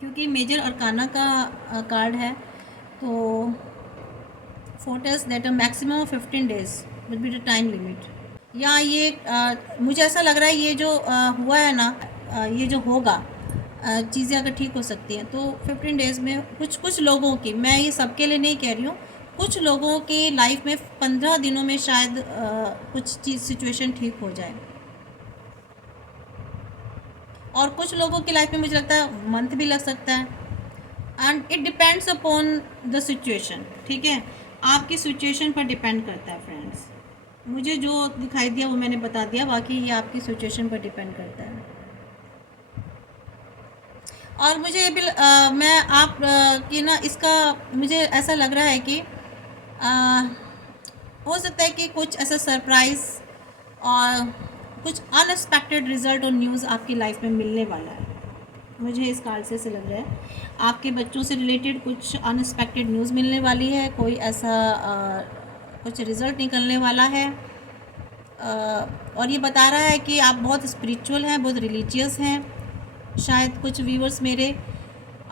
क्योंकि मेजर अरकाना का कार्ड है। तो फोर्टेस that maximum 15 days will be the time limit. या ये मुझे ऐसा लग रहा है ये जो हुआ है ना, ये जो होगा चीज़ें अगर ठीक हो सकती हैं तो 15 डेज़ में कुछ लोगों की, मैं ये सबके लिए नहीं कह रही हूँ, कुछ लोगों की लाइफ में 15 दिनों में शायद कुछ चीज़ सिचुएशन ठीक हो जाए। और कुछ लोगों की लाइफ में मुझे लगता है मंथ भी लग सकता है। And it depends upon the situation, ठीक है, आपकी सिचुएशन पर डिपेंड करता है फ्रेंड्स। मुझे जो दिखाई दिया वो मैंने बता दिया, बाकी ये आपकी सिचुएशन पर डिपेंड करता है। और मुझे ये भी मैं आप कि ना इसका मुझे ऐसा लग रहा है कि हो सकता है कि कुछ ऐसा सरप्राइज़ और कुछ अनएक्सपेक्टेड रिज़ल्ट और न्यूज़ आपकी लाइफ में मिलने वाला है। मुझे इस कार्ड से ऐसा लग रहा है आपके बच्चों से रिलेटेड कुछ अनएक्सपेक्टेड न्यूज़ मिलने वाली है, कोई ऐसा कुछ रिज़ल्ट निकलने वाला है। और ये बता रहा है कि आप बहुत स्पिरिचुअल हैं, बहुत रिलीजियस हैं। शायद कुछ व्यूअर्स मेरे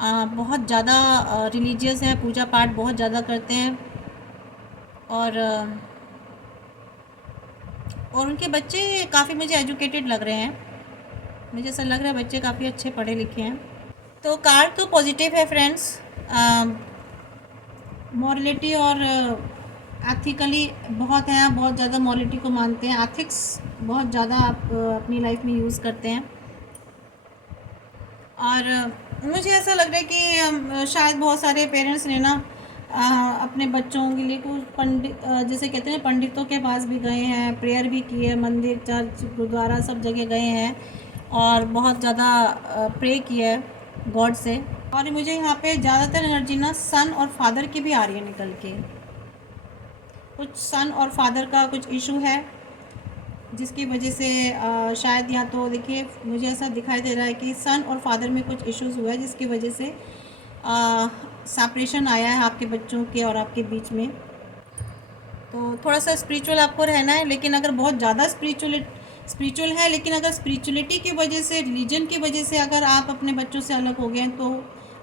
बहुत ज़्यादा रिलीजियस हैं, पूजा पाठ बहुत ज़्यादा करते हैं और उनके बच्चे काफ़ी मुझे एजुकेटेड लग रहे हैं। मुझे ऐसा लग रहा है बच्चे काफ़ी अच्छे पढ़े लिखे हैं। तो कार्ड तो पॉजिटिव है फ्रेंड्स, मॉरलिटी और एथिकली बहुत हैं, बहुत ज़्यादा मॉरलिटी को मानते हैं, एथिक्स बहुत ज़्यादा आप अपनी लाइफ में यूज़ करते हैं। और मुझे ऐसा लग रहा है कि शायद बहुत सारे पेरेंट्स ने ना अपने बच्चों के लिए कुछ पंडित, जैसे कहते हैं पंडितों के पास भी गए हैं, प्रेयर भी की है, मंदिर चर्च गुरुद्वारा सब जगह गए हैं और बहुत ज़्यादा प्रे किया है गॉड से। और मुझे यहाँ पे ज़्यादातर एनर्जी ना सन और फादर की भी आ रही है निकल के। कुछ सन और फादर का कुछ इशू है जिसकी वजह से शायद, या तो देखिए मुझे ऐसा दिखाई दे रहा है कि सन और फादर में कुछ इश्यूज हुआ है जिसकी वजह से सेपरेशन आया है आपके बच्चों के और आपके बीच में। तो थोड़ा सा स्पिरिचुअल आपको रहना है, लेकिन अगर बहुत ज़्यादा स्पिरिचुअल है, लेकिन अगर स्पिरिचुअलिटी की वजह से, रिलीजन की वजह से अगर आप अपने बच्चों से अलग हो गए हैं तो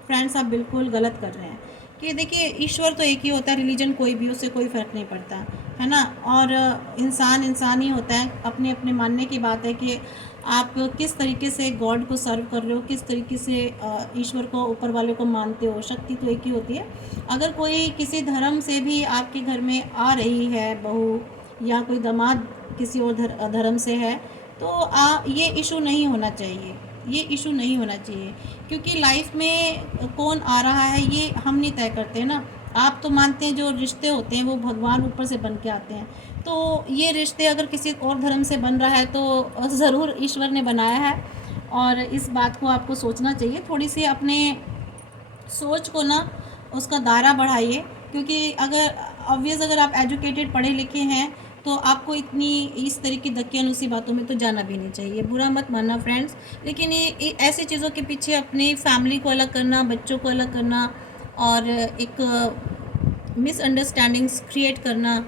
फ्रेंड्स आप बिल्कुल गलत कर रहे हैं। कि देखिए ईश्वर तो एक ही होता है, रिलीजन कोई भी, उससे कोई फ़र्क नहीं पड़ता है ना। और इंसान इंसान ही होता है, अपने अपने मानने की बात है कि आप किस तरीके से गॉड को सर्व कर रहे हो, किस तरीके से ईश्वर को, ऊपर वाले को मानते हो। शक्ति तो एक ही होती है। अगर कोई किसी धर्म से भी आपके घर में आ रही है बहू, या कोई दामाद किसी और धर्म से है, तो ये इशू नहीं होना चाहिए, ये इशू नहीं होना चाहिए। क्योंकि लाइफ में कौन आ रहा है ये हम नहीं तय करते ना। आप तो मानते हैं जो रिश्ते होते हैं वो भगवान ऊपर से बन के आते हैं, तो ये रिश्ते अगर किसी और धर्म से बन रहा है तो ज़रूर ईश्वर ने बनाया है। और इस बात को आपको सोचना चाहिए, थोड़ी सी अपने सोच को ना उसका दायरा बढ़ाइए। क्योंकि अगर ऑब्वियस, अगर आप एजुकेटेड पढ़े लिखे हैं तो आपको इतनी इस तरह की दकियानूसी बातों में तो जाना भी नहीं चाहिए। बुरा मत मानना फ्रेंड्स, लेकिन ये ऐसी चीज़ों के पीछे अपनी फैमिली को अलग करना, बच्चों को अलग करना और एक मिसअंडरस्टैंडिंग्स क्रिएट करना,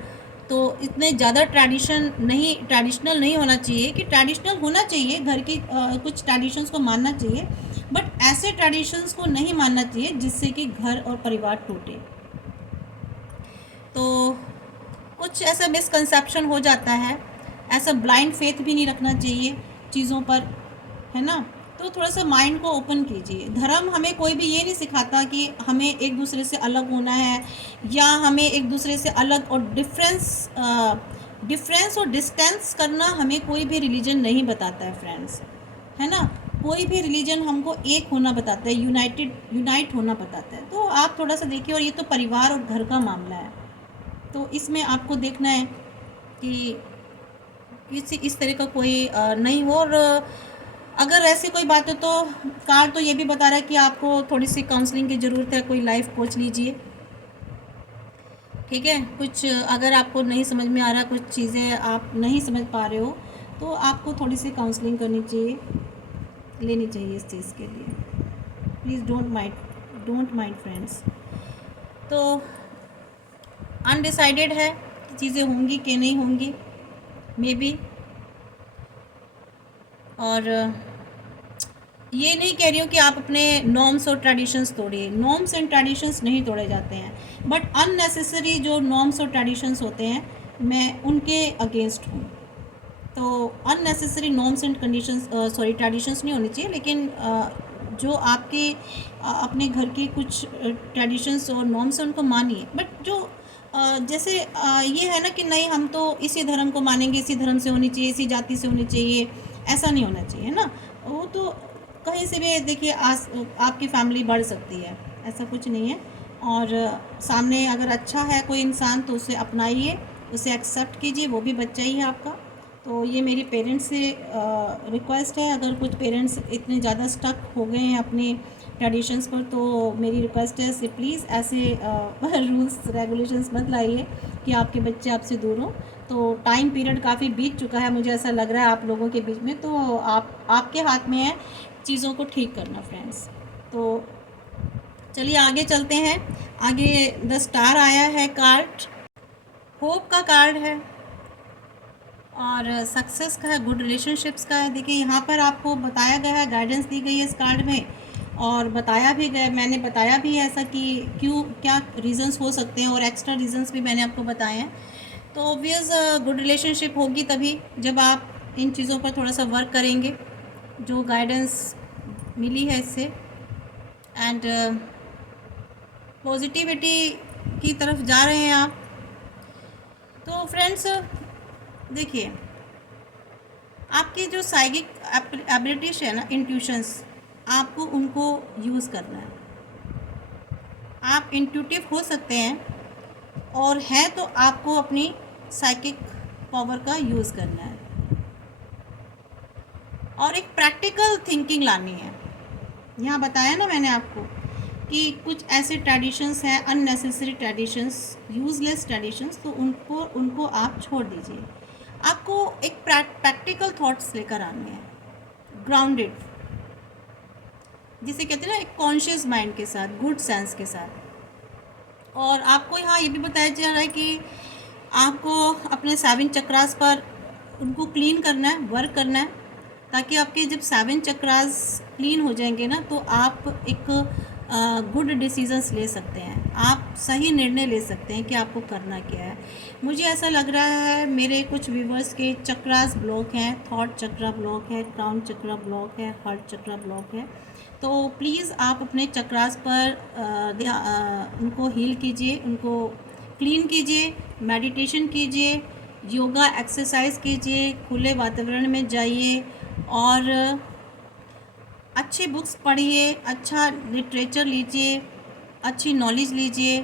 तो इतने ज़्यादा ट्रेडिशनल नहीं होना चाहिए। कि ट्रेडिशनल होना चाहिए, घर की कुछ ट्रेडिशंस को मानना चाहिए, बट ऐसे ट्रेडिशंस को नहीं मानना चाहिए जिससे कि घर और परिवार टूटे। तो कुछ ऐसा मिसकंसेप्शन हो जाता है, ऐसा ब्लाइंड फेथ भी नहीं रखना चाहिए चीज़ों पर, है ना। तो थोड़ा सा माइंड को ओपन कीजिए। धर्म हमें कोई भी ये नहीं सिखाता कि हमें एक दूसरे से अलग होना है, या हमें एक दूसरे से अलग और डिफरेंस और डिस्टेंस करना हमें कोई भी रिलीजन नहीं बताता है फ्रेंड्स, है ना। कोई भी रिलीजन हमको एक होना बताता है, यूनाइट होना बताता है। तो आप थोड़ा सा देखिए, और ये तो परिवार और घर का मामला है, तो इसमें आपको देखना है कि किसी इस तरह का कोई नहीं हो। और अगर ऐसी कोई बात है तो कार्ड तो ये भी बता रहा है कि आपको थोड़ी सी काउंसलिंग की ज़रूरत है, कोई लाइफ कोच लीजिए, ठीक है। कुछ अगर आपको नहीं समझ में आ रहा, कुछ चीज़ें आप नहीं समझ पा रहे हो, तो आपको थोड़ी सी काउंसलिंग करनी चाहिए, लेनी चाहिए इस चीज़ के लिए। Please don't mind friends. तो अनडिसाइडेड है कि चीज़ें होंगी कि नहीं होंगी, मे बी। और ये नहीं कह रही हूँ कि आप अपने नॉर्म्स और ट्रेडिशंस तोड़िए, नॉर्म्स एंड ट्रेडिशंस नहीं तोड़े जाते हैं, बट अननेसेसरी जो नॉर्म्स और ट्रेडिशंस होते हैं मैं उनके अगेंस्ट हूँ। तो अननेसेसरी नॉर्म्स एंड ट्रेडिशंस नहीं होनी चाहिए, लेकिन जो आपके अपने घर के कुछ ट्रेडिशंस और नॉर्म्स हैं उनको मानिए। बट जो जैसे ये है ना कि नहीं हम तो इसी धर्म को मानेंगे, इसी धर्म से होनी चाहिए, इसी जाति से होनी चाहिए, ऐसा नहीं होना चाहिए ना। वो तो कहीं से भी देखिए आपकी फैमिली बढ़ सकती है, ऐसा कुछ नहीं है। और सामने अगर अच्छा है कोई इंसान तो उसे अपनाइए, उसे एक्सेप्ट कीजिए, वो भी बच्चा ही है आपका। तो ये मेरी पेरेंट्स से रिक्वेस्ट है। अगर कुछ पेरेंट्स इतने ज़्यादा स्टक हो गए हैं अपने ट्रेडिशंस पर, तो मेरी रिक्वेस्ट है से प्लीज़ ऐसे रूल्स रेगुलेशंस मत लाइए कि आपके बच्चे आपसे दूर हों। तो टाइम पीरियड काफ़ी बीत चुका है, मुझे ऐसा लग रहा है आप लोगों के बीच में, तो आपके हाथ में है चीज़ों को ठीक करना फ्रेंड्स। तो चलिए आगे चलते हैं। आगे द स्टार आया है कार्ड, होप का कार्ड है और सक्सेस का है, गुड रिलेशनशिप्स का है। देखिए यहाँ पर आपको बताया गया है, गाइडेंस दी गई है इस कार्ड में, और बताया भी गया, मैंने बताया भी है ऐसा कि क्यों, क्या रीज़न्स हो सकते हैं, और एक्स्ट्रा रीज़न्स भी मैंने आपको बताए हैं। तो ऑब्वियस गुड रिलेशनशिप होगी तभी जब आप इन चीज़ों पर थोड़ा सा वर्क करेंगे, जो गाइडेंस मिली है इससे। एंड पॉजिटिविटी की तरफ जा रहे हैं आप, तो फ्रेंड्स देखिए, आपकी जो साइकिक एबिलिटीज है ना, इंट्यूशंस, आपको उनको यूज़ करना है। आप इंट्यूटिव हो सकते हैं, और है तो आपको अपनी साइकिक पावर का यूज़ करना है और एक प्रैक्टिकल थिंकिंग लानी है। यहाँ बताया ना मैंने आपको कि कुछ ऐसे ट्रेडिशंस हैं, अननेसेसरी ट्रेडिशंस, यूज़लेस ट्रेडिशंस, तो उनको आप छोड़ दीजिए। आपको एक प्रैक्टिकल थॉट्स लेकर आने हैं, ग्राउंडेड, जिसे कहते हैं ना एक कॉन्शियस माइंड के साथ, गुड सेंस के साथ। और आपको यहाँ ये भी बताया जा रहा है कि आपको अपने 7 चक्रास पर उनको क्लीन करना है, वर्क करना है, ताकि आपके जब 7 चक्रास क्लीन हो जाएंगे ना, तो आप एक गुड डिसीजंस ले सकते हैं, आप सही निर्णय ले सकते हैं कि आपको करना क्या है। मुझे ऐसा लग रहा है मेरे कुछ व्यूवर्स के चक्रास ब्लॉक हैं, थॉट चक्रा ब्लॉक है, क्राउन चक्रा ब्लॉक है, हार्ट चक्रा ब्लॉक है। तो प्लीज़ आप अपने चक्रास पर उनको हील कीजिए, उनको क्लीन कीजिए, मेडिटेशन कीजिए, योगा एक्सरसाइज कीजिए, खुले वातावरण में जाइए और अच्छी बुक्स पढ़िए, अच्छा लिटरेचर लीजिए, अच्छी नॉलेज लीजिए,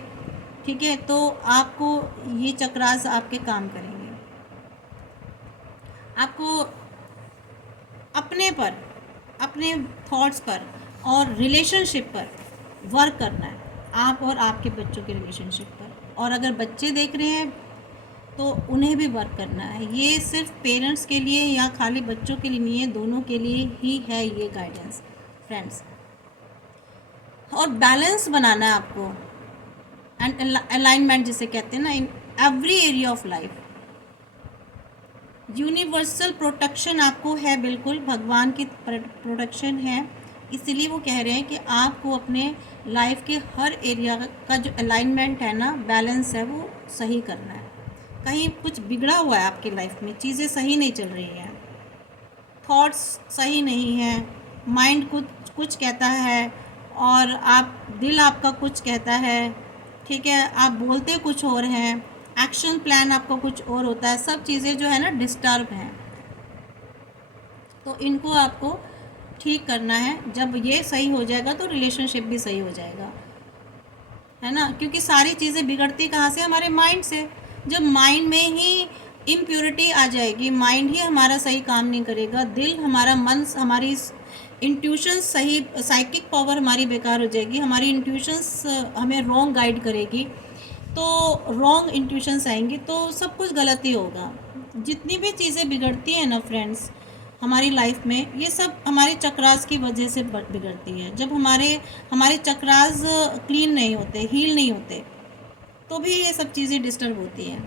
ठीक है। तो आपको ये चक्रास आपके काम करेंगे। आपको अपने पर, अपने थॉट्स पर और रिलेशनशिप पर वर्क करना है, आप और आपके बच्चों के रिलेशनशिप पर। और अगर बच्चे देख रहे हैं तो उन्हें भी वर्क करना है। ये सिर्फ पेरेंट्स के लिए या खाली बच्चों के लिए नहीं है, दोनों के लिए ही है ये गाइडेंस फ्रेंड्स। और बैलेंस बनाना है आपको, एंड अलाइनमेंट जिसे कहते हैं ना, in every area of life. Universal protection आपको है, बिल्कुल भगवान की प्रोटेक्शन है। इसीलिए वो कह रहे हैं कि आपको अपने लाइफ के हर एरिया का जो अलाइनमेंट है ना, बैलेंस है, वो सही करना है। कहीं कुछ बिगड़ा हुआ है आपकी लाइफ में, चीज़ें सही नहीं चल रही हैं, थॉट्स सही नहीं हैं, माइंड कुछ कहता है और दिल आपका कुछ कहता है, ठीक है, आप बोलते कुछ और हैं, एक्शन प्लान आपका कुछ और होता है, सब चीज़ें जो है ना डिस्टर्ब हैं। तो इनको आपको ठीक करना है। जब ये सही हो जाएगा तो रिलेशनशिप भी सही हो जाएगा, है ना। क्योंकि सारी चीज़ें बिगड़ती कहाँ से? हमारे माइंड से। जब माइंड में ही इम्प्योरिटी आ जाएगी, माइंड ही हमारा सही काम नहीं करेगा, दिल, हमारा मन, हमारी इंट्यूशंस सही, साइकिक पावर हमारी बेकार हो जाएगी, हमारी इंट्यूशंस हमें रॉन्ग गाइड करेगी, तो रॉन्ग इंट्यूशंस आएंगी, तो सब कुछ गलत ही होगा। जितनी भी चीज़ें बिगड़ती हैं ना फ्रेंड्स हमारी लाइफ में, ये सब हमारे चक्रास की वजह से बिगड़ती है। जब हमारे चक्रास क्लीन नहीं होते, हील नहीं होते, तो भी ये सब चीज़ें डिस्टर्ब होती हैं।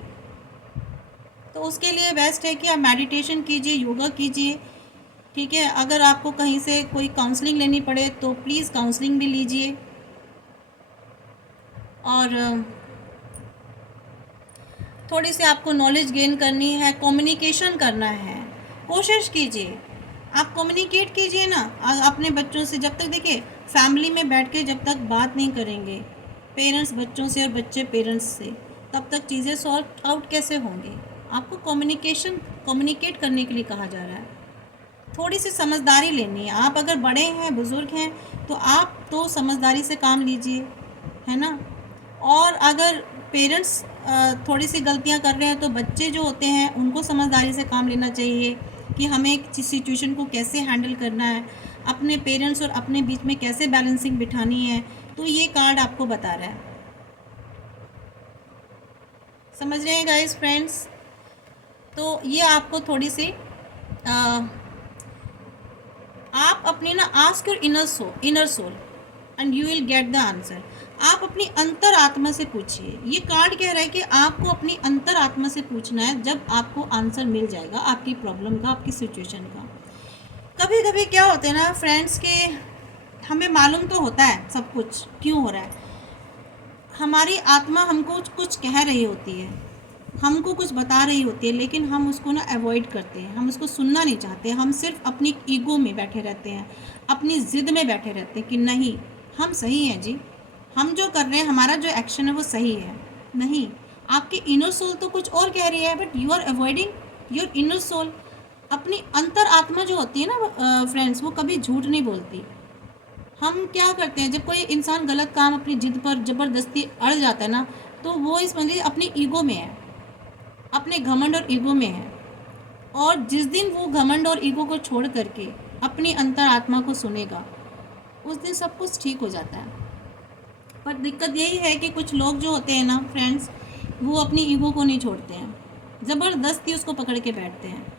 तो उसके लिए बेस्ट है कि आप मेडिटेशन कीजिए, योगा कीजिए, ठीक है। अगर आपको कहीं से कोई काउंसलिंग लेनी पड़े तो प्लीज़ काउंसलिंग भी लीजिए। और थोड़ी सी आपको नॉलेज गेन करनी है, कम्युनिकेशन करना है, कोशिश कीजिए, आप कम्युनिकेट कीजिए ना अपने बच्चों से। जब तक देखिए फैमिली में बैठ के जब तक बात नहीं करेंगे पेरेंट्स बच्चों से और बच्चे पेरेंट्स से, तब तक चीज़ें सॉल्व आउट कैसे होंगी? आपको कम्युनिकेट करने के लिए कहा जा रहा है। थोड़ी सी समझदारी लेनी है। आप अगर बड़े हैं, बुज़ुर्ग हैं, तो आप तो समझदारी से काम लीजिए, है ना। और अगर पेरेंट्स थोड़ी सी गलतियां कर रहे हैं तो बच्चे जो होते हैं उनको समझदारी से काम लेना चाहिए कि हमें एक सिचुएशन को कैसे हैंडल करना है, अपने पेरेंट्स और अपने बीच में कैसे बैलेंसिंग बिठानी है। तो ये कार्ड आपको बता रहा है, समझ रहे हैं गाइस फ्रेंड्स। तो ये आपको थोड़ी सी आप अपनी ना ask your inner soul and you will get the answer. आप अपनी अंतर आत्मा से पूछिए। ये कार्ड कह रहा है कि आपको अपनी अंतर आत्मा से पूछना है, जब आपको आंसर मिल जाएगा आपकी प्रॉब्लम का, आपकी सिचुएशन का। कभी कभी क्या होता है ना फ्रेंड्स के हमें मालूम तो होता है सब कुछ क्यों हो रहा है, हमारी आत्मा हमको कुछ कह रही होती है, हमको कुछ बता रही होती है, लेकिन हम उसको ना अवॉइड करते हैं, हम उसको सुनना नहीं चाहते, हम सिर्फ अपनी ईगो में बैठे रहते हैं, अपनी ज़िद में बैठे रहते हैं कि नहीं हम सही हैं जी, हम जो कर रहे हैं, हमारा जो एक्शन है वो सही है। नहीं, आपकी इनर सोल तो कुछ और कह रही है, but you are avoiding your inner soul. अपनी अंतर आत्मा जो होती है ना फ्रेंड्स, वो कभी झूठ नहीं बोलती। हम क्या करते हैं, जब कोई इंसान गलत काम अपनी जिद पर ज़बरदस्ती अड़ जाता है ना, तो वो इस समझ लीजिए अपनी ईगो में है, अपने घमंड और ईगो में है। और जिस दिन वो घमंड और ईगो को छोड़ करके अपनी अंतर आत्मा को सुनेगा, उस दिन सब कुछ ठीक हो जाता है। पर दिक्कत यही है कि कुछ लोग जो होते हैं ना फ्रेंड्स, वो अपनी ईगो को नहीं छोड़ते हैं, ज़बरदस्ती उसको पकड़ के बैठते हैं।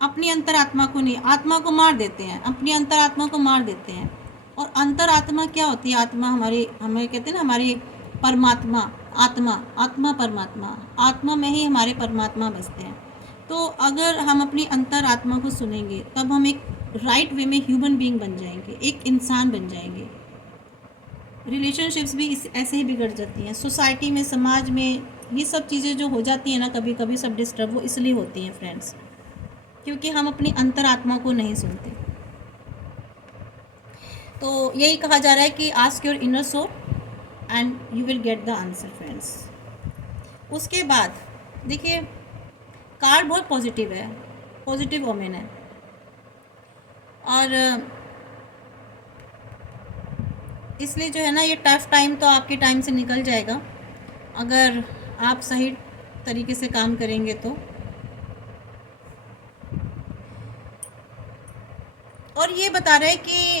अपनी अंतर आत्मा को नहीं, आत्मा को मार देते हैं, अपनी अंतर आत्मा को मार देते हैं। और अंतर आत्मा क्या होती है? आत्मा हमारी, हमें कहते हैं ना हमारी परमात्मा, आत्मा, आत्मा परमात्मा, आत्मा में ही हमारे परमात्मा बसते हैं। तो अगर हम अपनी अंतर आत्मा को सुनेंगे, तब हम एक राइट वे में ह्यूमन बीइंग बन जाएंगे, एक इंसान बन जाएंगे। रिलेशनशिप्स भी इस ऐसे ही बिगड़ जाती हैं, सोसाइटी में, समाज में, ये सब चीज़ें जो हो जाती हैं ना कभी कभी सब डिस्टर्ब, वो इसलिए होती हैं फ्रेंड्स, क्योंकि हम अपनी अंतरात्मा को नहीं सुनते। तो यही कहा जा रहा है कि ask your inner soul and you will get the answer friends. उसके बाद देखिए, कार्ड बहुत पॉजिटिव है, पॉजिटिव ओमेन है। और इसलिए जो है ना, ये टफ टाइम तो आपके टाइम से निकल जाएगा अगर आप सही तरीके से काम करेंगे तो। और ये बता रहे हैं कि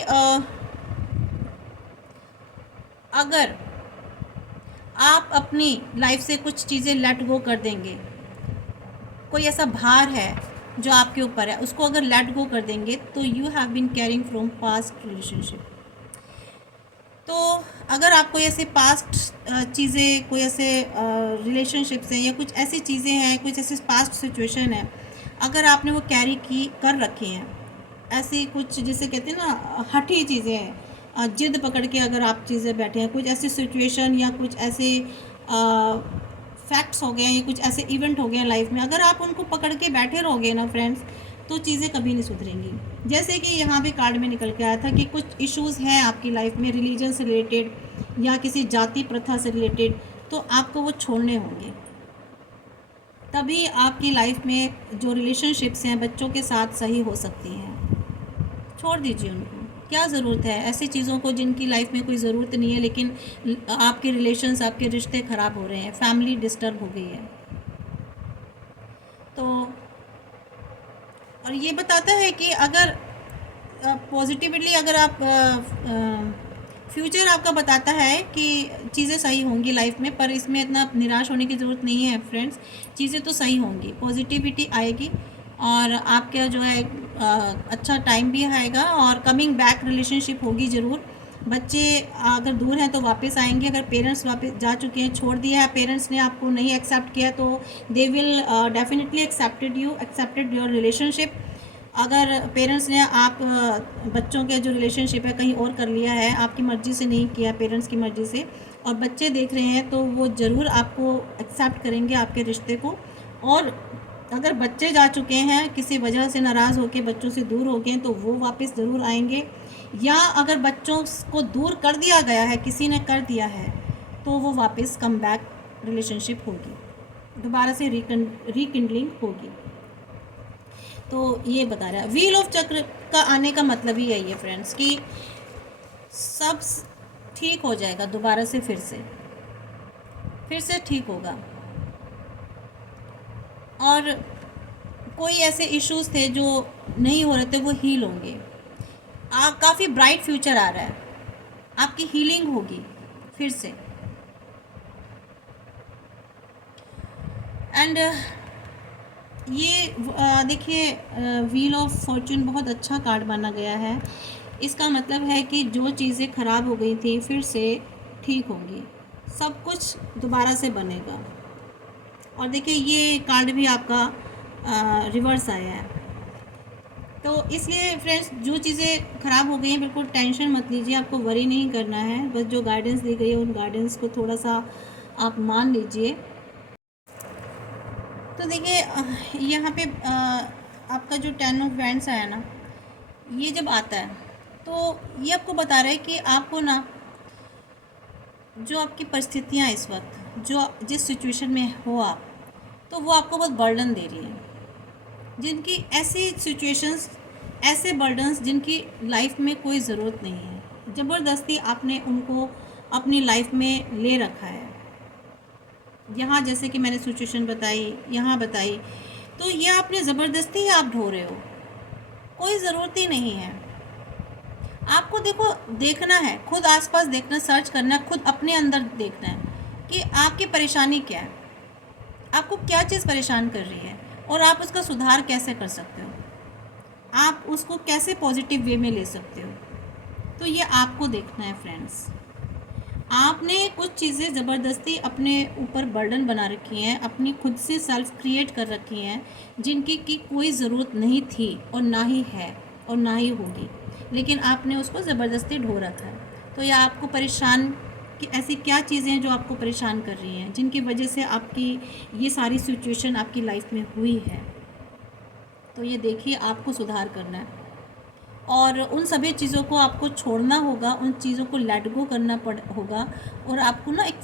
अगर आप अपनी लाइफ से कुछ चीज़ें लेट गो कर देंगे, कोई ऐसा भार है जो आपके ऊपर है, उसको अगर लेट गो कर देंगे, तो you have been carrying from past relationship. तो अगर आप कोई ऐसे पास्ट चीज़ें, कोई ऐसे रिलेशनशिप्स हैं या कुछ ऐसी चीज़ें हैं, कुछ ऐसे पास्ट सिचुएशन है, अगर आपने वो कैरी की कर रखी हैं, ऐसी कुछ जिसे कहते हैं ना हठी चीज़ें हैं, जिद पकड़ के अगर आप चीज़ें बैठे हैं, कुछ ऐसी सिचुएशन या कुछ ऐसे फैक्ट्स हो गए हैं या कुछ ऐसे इवेंट हो गए हैं लाइफ में, अगर आप उनको पकड़ के बैठे रहोगे ना फ्रेंड्स, तो चीज़ें कभी नहीं सुधरेंगी। जैसे कि यहाँ पे कार्ड में निकल के आया था कि कुछ इश्यूज़ हैं आपकी लाइफ में रिलीजन से रिलेटेड या किसी जाति प्रथा से रिलेटेड, तो आपको वो छोड़ने होंगे। तभी आपकी लाइफ में जो रिलेशनशिप्स हैं बच्चों के साथ सही हो सकती हैं। छोड़ दीजिए उनको, क्या ज़रूरत है ऐसी चीज़ों को जिनकी लाइफ में कोई ज़रूरत नहीं है, लेकिन आपके रिलेशंस, आपके रिश्ते ख़राब हो रहे हैं, फैमिली डिस्टर्ब हो गई है। तो और ये बताता है कि अगर पॉजिटिवली अगर आप फ्यूचर आपका बताता है कि चीज़ें सही होंगी लाइफ में, पर इसमें इतना निराश होने की ज़रूरत नहीं है फ्रेंड्स, चीज़ें तो सही होंगी, पॉजिटिविटी आएगी और आपका जो है अच्छा टाइम भी आएगा और कमिंग बैक रिलेशनशिप होगी ज़रूर। बच्चे अगर दूर हैं तो वापस आएंगे, अगर पेरेंट्स वापस जा चुके हैं, छोड़ दिया है, पेरेंट्स ने आपको नहीं एक्सेप्ट किया, तो they will definitely accepted your relationship. अगर पेरेंट्स ने आप बच्चों के जो रिलेशनशिप है कहीं और कर लिया है, आपकी मर्ज़ी से नहीं किया, पेरेंट्स की मर्ज़ी से, और बच्चे देख रहे हैं, तो वो ज़रूर आपको एक्सेप्ट करेंगे, आपके रिश्ते को। और अगर बच्चे जा चुके हैं, किसी वजह से नाराज़ होकर बच्चों से दूर हो गए, तो वो वापस ज़रूर आएंगे। या अगर बच्चों को दूर कर दिया गया है, किसी ने कर दिया है, तो वो वापस कम बैक रिलेशनशिप होगी, दोबारा से रिकिंडलिंग होगी। तो ये बता रहा है व्हील ऑफ चक्र का आने का मतलब ही यही है फ्रेंड्स कि सब ठीक हो जाएगा, दोबारा से फिर से ठीक होगा। और कोई ऐसे इश्यूज थे जो नहीं हो रहे थे, वो हील होंगे। काफ़ी ब्राइट फ्यूचर आ रहा है, आपकी हीलिंग होगी फिर से। एंड ये देखिए, व्हील ऑफ फॉर्चून बहुत अच्छा कार्ड माना गया है। इसका मतलब है कि जो चीज़ें ख़राब हो गई थी फिर से ठीक होंगी, सब कुछ दोबारा से बनेगा। और देखिए ये कार्ड भी आपका रिवर्स आया है, तो इसलिए फ्रेंड्स जो चीज़ें ख़राब हो गई हैं बिल्कुल टेंशन मत लीजिए, आपको वरी नहीं करना है, बस जो गाइडेंस दी गई है उन गाइडेंस को थोड़ा सा आप मान लीजिए। तो देखिए यहाँ पे आपका जो 10 ऑफ वैंड्स आया ना, ये जब आता है तो ये आपको बता रहा है कि आपको ना जो आपकी परिस्थितियाँ इस वक्त जो जिस सिचुएशन में हो आप, तो वो आपको बहुत बर्डन दे रही है। जिनकी ऐसी सिचुएशंस, ऐसे बर्डन्स जिनकी लाइफ में कोई ज़रूरत नहीं है, ज़बरदस्ती आपने उनको अपनी लाइफ में ले रखा है। यहाँ जैसे कि मैंने सिचुएशन बताई, यहाँ बताई, तो ये आपने ज़बरदस्ती ही आप ढो रहे हो, कोई ज़रूरत ही नहीं है। आपको देखो, देखना है, खुद आसपास देखना, सर्च करना है, खुद अपने अंदर देखना है कि आपकी परेशानी क्या है, आपको क्या चीज़ परेशान कर रही है और आप उसका सुधार कैसे कर सकते हो, आप उसको कैसे पॉजिटिव वे में ले सकते हो। तो ये आपको देखना है फ्रेंड्स। आपने कुछ चीज़ें ज़बरदस्ती अपने ऊपर बर्डन बना रखी हैं, अपनी खुद से सेल्फ क्रिएट कर रखी हैं, जिनकी की कोई ज़रूरत नहीं थी और ना ही है और ना ही होगी, लेकिन आपने उसको ज़बरदस्ती ढो रखा है। तो यह आपको परेशान कि ऐसी क्या चीज़ें हैं जो आपको परेशान कर रही हैं, जिनकी वजह से आपकी ये सारी सिचुएशन आपकी लाइफ में हुई है। तो ये देखिए, आपको सुधार करना है और उन सभी चीज़ों को आपको छोड़ना होगा, उन चीज़ों को लेट गो करना होगा और आपको ना एक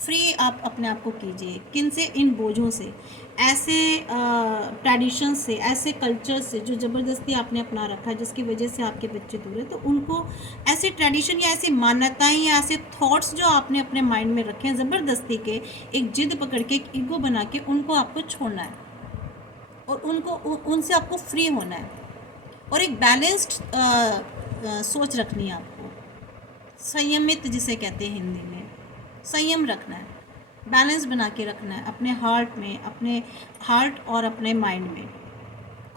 फ्री आप अपने आप को कीजिए। किन से? इन बोझों से, ऐसे ट्रेडिशन से, ऐसे कल्चर से जो ज़बरदस्ती आपने अपना रखा है, जिसकी वजह से आपके बच्चे दूर हैं। तो उनको, ऐसे ट्रेडिशन या ऐसी मान्यताएं या ऐसे थॉट्स जो आपने अपने माइंड में रखे हैं ज़बरदस्ती के, एक जिद पकड़ के, एक ईगो बना के, उनको आपको छोड़ना है और उनसे आपको फ्री होना है और एक बैलेंस्ड सोच रखनी है आपको। संयमित जिसे कहते हैं हिंदी में, संयम रखना है, बैलेंस बना के रखना है अपने हार्ट में, अपने हार्ट और अपने माइंड में,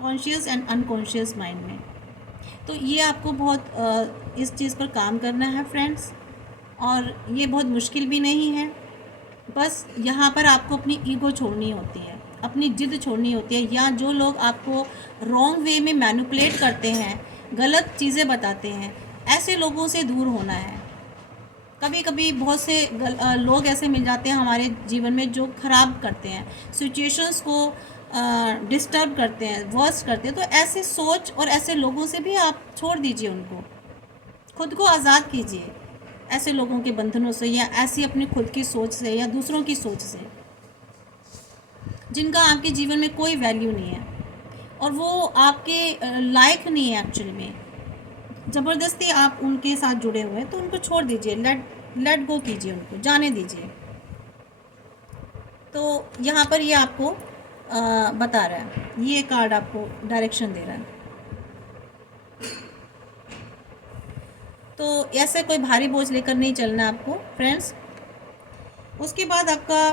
कॉन्शियस एंड अनकॉन्शियस माइंड में। तो ये आपको बहुत इस चीज़ पर काम करना है फ्रेंड्स, और ये बहुत मुश्किल भी नहीं है। बस यहाँ पर आपको अपनी ईगो छोड़नी होती है, अपनी जिद छोड़नी होती है, या जो लोग आपको रॉन्ग वे में मैनिपुलेट करते हैं, गलत चीज़ें बताते हैं, ऐसे लोगों से दूर होना है। कभी कभी बहुत से लोग ऐसे मिल जाते हैं हमारे जीवन में जो ख़राब करते हैं, सिचुएशंस को डिस्टर्ब करते हैं, वर्स्ट करते हैं। तो ऐसे सोच और ऐसे लोगों से भी आप छोड़ दीजिए उनको, खुद को आज़ाद कीजिए ऐसे लोगों के बंधनों से, या ऐसी अपनी खुद की सोच से, या दूसरों की सोच से, जिनका आपके जीवन में कोई वैल्यू नहीं है और वो आपके लायक नहीं है एक्चुअली में। ज़बरदस्ती आप उनके साथ जुड़े हुए हैं, तो उनको छोड़ दीजिए, लेट गो कीजिए, उनको जाने दीजिए। तो यहाँ पर ये आपको बता रहा है, ये कार्ड आपको डायरेक्शन दे रहा है। तो ऐसे कोई भारी बोझ लेकर नहीं चलना आपको फ्रेंड्स। उसके बाद आपका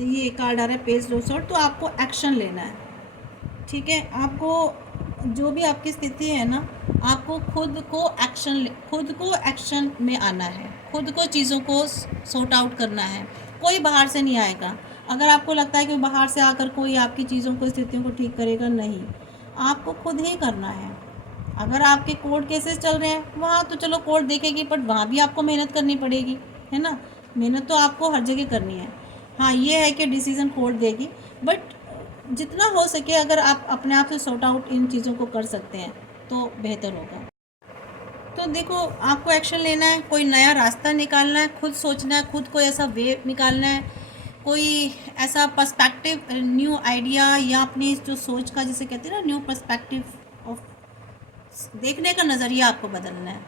ये कार्ड आ रहा है पेज रोसोट, तो आपको एक्शन लेना है, ठीक है। आपको जो भी आपकी स्थिति है ना, आपको खुद को एक्शन में आना है, खुद को चीज़ों को सॉर्ट आउट करना है। कोई बाहर से नहीं आएगा। अगर आपको लगता है कि बाहर से आकर कोई आपकी चीज़ों को, स्थितियों को ठीक करेगा, नहीं, आपको खुद ही करना है। अगर आपके कोर्ट केसेस चल रहे हैं, वहाँ तो चलो कोर्ट देखेगी, बट वहाँ भी आपको मेहनत करनी पड़ेगी, है ना। मेहनत तो आपको हर जगह करनी है। हाँ, ये है कि डिसीज़न कोर्ट देगी, बट जितना हो सके अगर आप अपने आप से सॉर्ट आउट इन चीज़ों को कर सकते हैं तो बेहतर होगा। तो देखो, आपको एक्शन लेना है, कोई नया रास्ता निकालना है, खुद सोचना है, खुद को ऐसा वे निकालना है, कोई ऐसा पर्सपेक्टिव, न्यू आइडिया, या अपनी जो सोच का, जिसे कहते हैं ना, न्यू पर्सपेक्टिव ऑफ, देखने का नज़रिया आपको बदलना है।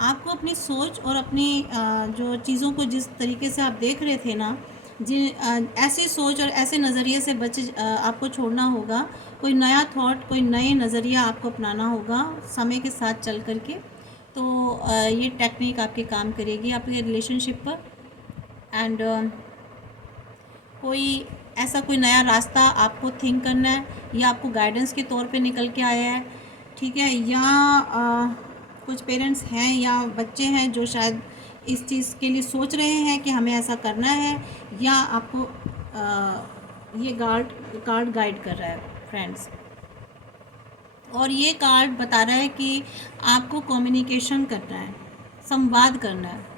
आपको अपनी सोच और अपनी जो चीज़ों को जिस तरीके से आप देख रहे थे ना, ऐसी सोच और ऐसे नज़रिए से आपको छोड़ना होगा। कोई नया थॉट, कोई नए नज़रिया आपको अपनाना होगा समय के साथ चल कर के। तो ये टेक्निक आपके काम करेगी आपके रिलेशनशिप पर। एंड कोई नया रास्ता आपको थिंक करना है, या आपको गाइडेंस के तौर पे निकल के आया है, ठीक है। या कुछ पेरेंट्स हैं या बच्चे हैं जो शायद इस चीज़ के लिए सोच रहे हैं कि हमें ऐसा करना है, या आपको ये कार्ड गाइड कर रहा है फ्रेंड्स। और ये कार्ड बता रहा है कि आपको कम्युनिकेशन करना है, संवाद करना है।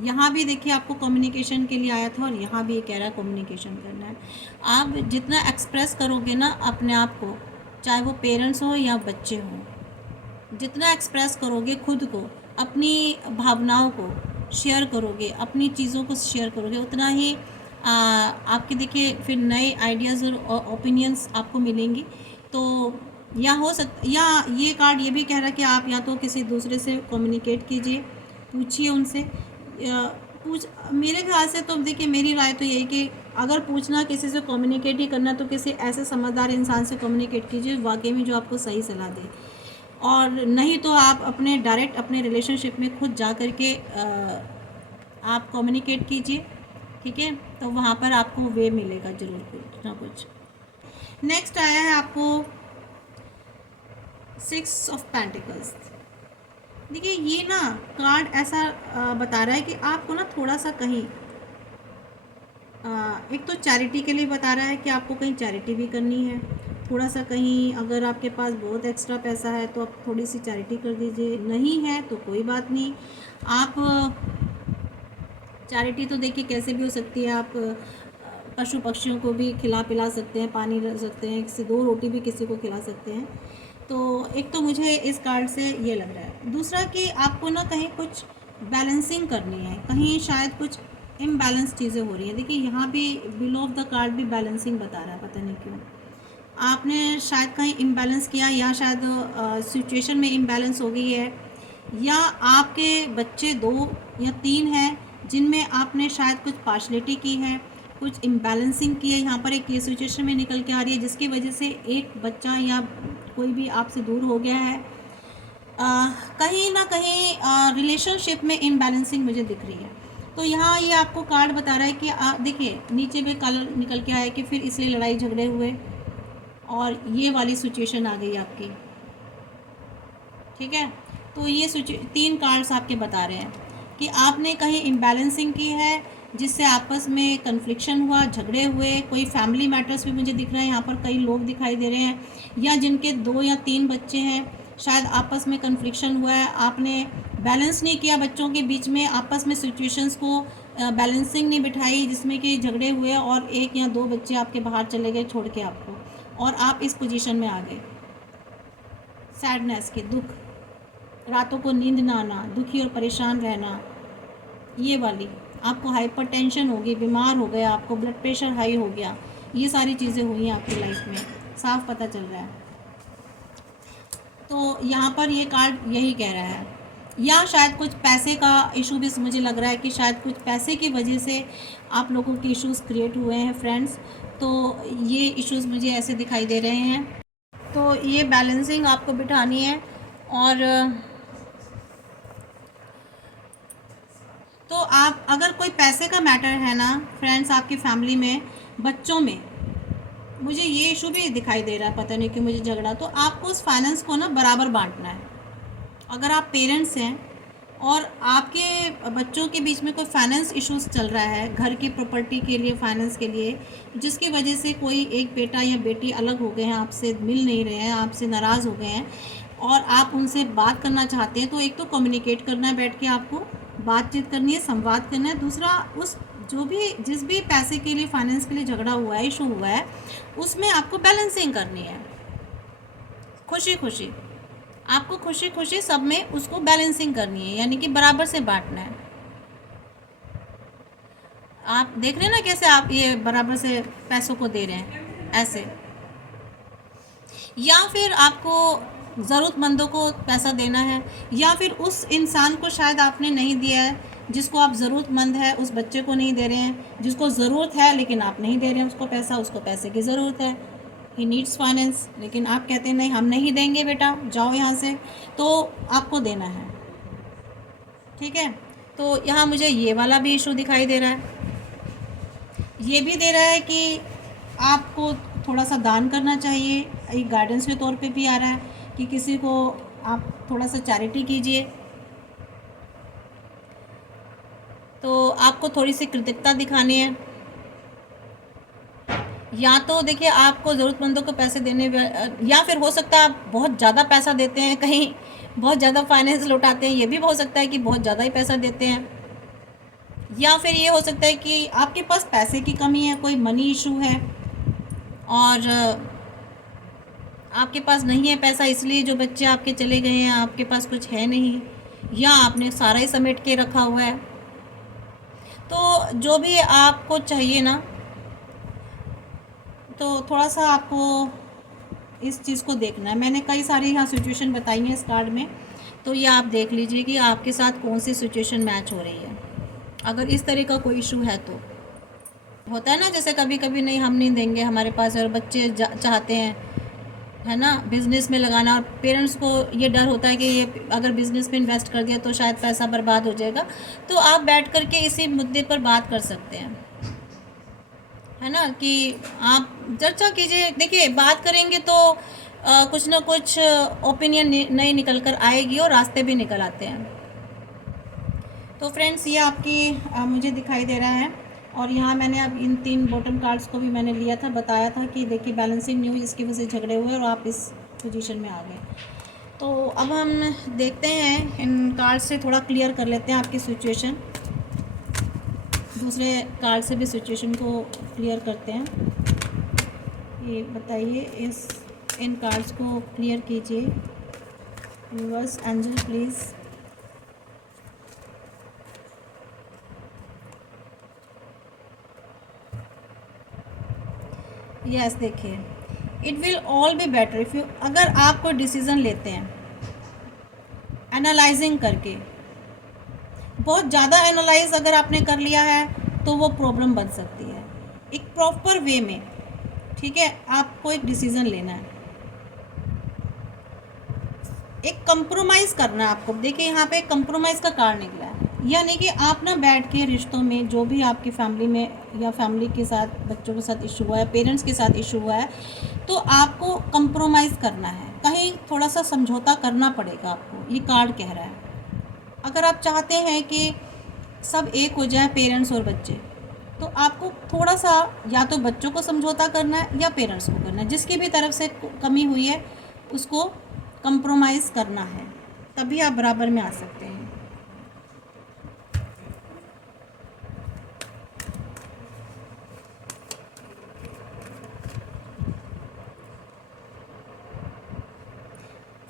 यहाँ भी देखिए, आपको कम्युनिकेशन के लिए आया था, और यहाँ भी ये कह रहा है कम्युनिकेशन करना है। आप जितना एक्सप्रेस करोगे ना अपने आप को, चाहे वो पेरेंट्स हो या बच्चे हों, जितना एक्सप्रेस करोगे खुद को, अपनी भावनाओं को, शेयर करोगे, अपनी चीज़ों को शेयर करोगे, उतना ही आपके देखिए फिर नए आइडियाज़ और ओपिनियंस आपको मिलेंगी। तो या ये कार्ड ये भी कह रहा है कि आप या तो किसी दूसरे से कम्युनिकेट कीजिए, पूछिए उनसे। मेरे ख्याल से तो देखिए, मेरी राय तो यही कि अगर पूछना किसी से कम्युनिकेट ही करना, तो किसी ऐसे समझदार इंसान से कम्युनिकेट कीजिए वाकई में जो आपको सही सलाह दे। और नहीं तो आप अपने डायरेक्ट अपने रिलेशनशिप में खुद जा कर के आप कम्युनिकेट कीजिए, ठीक है। तो वहाँ पर आपको वे मिलेगा ज़रूर कुछ ना कुछ। नेक्स्ट आया है आपको 6 ऑफ पेंटिकल्स। देखिए ये ना कार्ड ऐसा बता रहा है कि आपको ना थोड़ा सा कहीं एक तो चैरिटी के लिए बता रहा है कि आपको कहीं चैरिटी भी करनी है। थोड़ा सा कहीं अगर आपके पास बहुत एक्स्ट्रा पैसा है तो आप थोड़ी सी चैरिटी कर दीजिए, नहीं है तो कोई बात नहीं। आप चैरिटी तो देखिए कैसे भी हो सकती है, आप पशु पक्षियों को भी खिला पिला सकते हैं, पानी रख सकते हैं, किसी 2 रोटी भी किसी को खिला सकते हैं। तो एक तो मुझे इस कार्ड से ये लग रहा है। दूसरा कि आपको ना कहीं कुछ बैलेंसिंग करनी है, कहीं शायद कुछ इम्बैलेंस चीज़ें हो रही हैं। देखिए यहाँ भी बिलो ऑफ द कार्ड भी बैलेंसिंग बता रहा है, पता नहीं क्यों आपने शायद कहीं इम्बैलेंस किया, या शायद सिचुएशन में इम्बैलेंस हो गई है, या आपके बच्चे 2 या 3 हैं जिनमें आपने शायद कुछ पार्शलिटी की है, कुछ इम्बैलेंसिंग की है। यहाँ पर एक ये सिचुएशन में निकल के आ रही है जिसकी वजह से एक बच्चा या कोई भी आपसे दूर हो गया है। कहीं ना कहीं रिलेशनशिप में इम्बैलेंसिंग मुझे दिख रही है। तो यहाँ ये आपको कार्ड बता रहा है कि देखिए नीचे में कलर निकल के आया कि फिर इसलिए लड़ाई झगड़े हुए और ये वाली सिचुएशन आ गई आपकी, ठीक है। तो ये 3 कार्ड्स आपके बता रहे हैं कि आपने कहीं इम्बैलेंसिंग की है जिससे आपस में कन्फ्लिक्शन हुआ, झगड़े हुए। कोई फैमिली मैटर्स भी मुझे दिख रहे हैं, यहाँ पर कई लोग दिखाई दे रहे हैं, या जिनके 2 या 3 बच्चे हैं, शायद आपस में कन्फ्लिक्शन हुआ है, आपने बैलेंस नहीं किया बच्चों के बीच में, आपस में सिचुएशंस को बैलेंसिंग नहीं बिठाई जिसमें कि झगड़े हुए और 1 या 2 बच्चे आपके बाहर चले गए छोड़ के आपको, और आप इस पोजीशन में आ गए। सैडनेस के दुख, रातों को नींद ना आना, दुखी और परेशान रहना, ये वाली आपको हाइपरटेंशन होगी, बीमार हो गया, आपको ब्लड प्रेशर हाई हो गया, ये सारी चीज़ें हुई हैं आपकी लाइफ में, साफ पता चल रहा है। तो यहाँ पर ये कार्ड यही कह रहा है। या शायद कुछ पैसे का इशू भी मुझे लग रहा है कि शायद कुछ पैसे की वजह से आप लोगों के इश्यूज़ क्रिएट हुए हैं फ्रेंड्स। तो ये इश्यूज़ मुझे ऐसे दिखाई दे रहे हैं। तो ये बैलेंसिंग आपको बिठानी है। और तो आप अगर कोई पैसे का मैटर है ना फ्रेंड्स आपकी फैमिली में, बच्चों में, मुझे ये इशू भी दिखाई दे रहा है, पता नहीं क्यों मुझे झगड़ा। तो आपको उस फाइनेंस को ना बराबर बांटना है। अगर आप पेरेंट्स हैं और आपके बच्चों के बीच में कोई फाइनेंस इश्यूज चल रहा है, घर की प्रॉपर्टी के लिए, फाइनेंस के लिए, जिसकी वजह से कोई एक बेटा या बेटी अलग हो गए हैं, आपसे मिल नहीं रहे हैं, आपसे नाराज़ हो गए हैं, और आप उनसे बात करना चाहते हैं, तो एक तो कम्युनिकेट करना है, बैठ के आपको बातचीत करनी है, संवाद करना है। दूसरा, उस जिस भी पैसे के लिए, फाइनेंस के लिए झगड़ा हुआ है, इशू हुआ है, उसमें आपको बैलेंसिंग करनी है। खुशी खुशी आपको खुशी खुशी सब में उसको बैलेंसिंग करनी है, यानी कि बराबर से बांटना है। आप देख रहे हैं ना कैसे आप ये बराबर से पैसों को दे रहे हैं ऐसे। या फिर आपको ज़रूरतमंदों को पैसा देना है, या फिर उस इंसान को शायद आपने नहीं दिया है जिसको आप ज़रूरतमंद है, उस बच्चे को नहीं दे रहे हैं जिसको ज़रूरत है, लेकिन आप नहीं दे रहे हैं उसको पैसा, उसको पैसे की ज़रूरत है, ही नीड्स फाइनेंस, लेकिन आप कहते हैं नहीं हम नहीं देंगे बेटा, जाओ यहाँ से। तो आपको देना है, ठीक है। तो यहाँ मुझे ये वाला भी इशू दिखाई दे रहा है। ये भी दे रहा है कि आपको थोड़ा सा दान करना चाहिए, एक गाइडेंस के तौर पे भी आ रहा है कि किसी को आप थोड़ा सा चैरिटी कीजिए। तो आपको थोड़ी सी कृतज्ञता दिखानी है। या तो देखिए आपको ज़रूरतमंदों को पैसे देने, या फिर हो सकता है आप बहुत ज़्यादा पैसा देते हैं, कहीं बहुत ज़्यादा फाइनेंस लौटाते हैं, ये भी हो सकता है कि बहुत ज़्यादा ही पैसा देते हैं। या फिर ये हो सकता है कि आपके पास पैसे की कमी है, कोई मनी इशू है और आपके पास नहीं है पैसा, इसलिए जो बच्चे आपके चले गए हैं आपके पास कुछ है नहीं, या आपने सारा ही समेट के रखा हुआ है। तो जो भी आपको चाहिए ना, तो थोड़ा सा आपको इस चीज़ को देखना है। मैंने कई सारी यहाँ सिचुएशन बताई हैं इस कार्ड में, तो ये आप देख लीजिए कि आपके साथ कौन सी सिचुएशन मैच हो रही है। अगर इस तरह का कोई इशू है तो होता है ना, जैसे कभी कभी नहीं हम नहीं देंगे, हमारे पास और बच्चे चाहते हैं, है ना, बिज़नेस में लगाना, और पेरेंट्स को ये डर होता है कि ये अगर बिज़नेस में इन्वेस्ट कर दिया तो शायद पैसा बर्बाद हो जाएगा। तो आप बैठ कर के इसी मुद्दे पर बात कर सकते हैं, है ना, कि आप चर्चा कीजिए। देखिए बात करेंगे तो कुछ ना कुछ ओपिनियन नई निकल कर आएगी और रास्ते भी निकल आते हैं। तो फ्रेंड्स ये आपकी मुझे दिखाई दे रहा है, और यहाँ मैंने अब इन 3 बॉटम कार्ड्स को भी मैंने लिया था, बताया था कि देखिए बैलेंसिंग न्यू, इसकी वजह से झगड़े हुए और आप इस पोजीशन में आ गए। तो अब हम देखते हैं, इन कार्ड से थोड़ा क्लियर कर लेते हैं आपकी सिचुएशन, दूसरे कार्ड से भी सिचुएशन को क्लियर करते हैं। ये बताइए, इन कार्ड्स को क्लियर कीजिए। Universe, angel please. यस, देखिए it will all be better if you, अगर आप कोई डिसीज़न लेते हैं एनालाइजिंग करके, बहुत ज़्यादा एनालाइज अगर आपने कर लिया है तो वो प्रॉब्लम बन सकती है। एक प्रॉपर वे में, ठीक है, आपको एक डिसीज़न लेना है, एक कंप्रोमाइज़ करना है आपको। देखिए यहाँ पे कंप्रोमाइज़ का कार्ड निकला है, यानी कि आप ना बैठ के रिश्तों में, जो भी आपकी फैमिली में या फैमिली के साथ, बच्चों के साथ इशू हुआ है, पेरेंट्स के साथ इशू हुआ है, तो आपको कंप्रोमाइज़ करना है, कहीं थोड़ा सा समझौता करना पड़ेगा आपको, ये कार्ड कह रहा है। अगर आप चाहते हैं कि सब एक हो जाए, पेरेंट्स और बच्चे, तो आपको थोड़ा सा या तो बच्चों को समझौता करना है या पेरेंट्स को करना है, जिसकी भी तरफ से कमी हुई है उसको कंप्रोमाइज़ करना है, तभी आप बराबर में आ सकते हैं।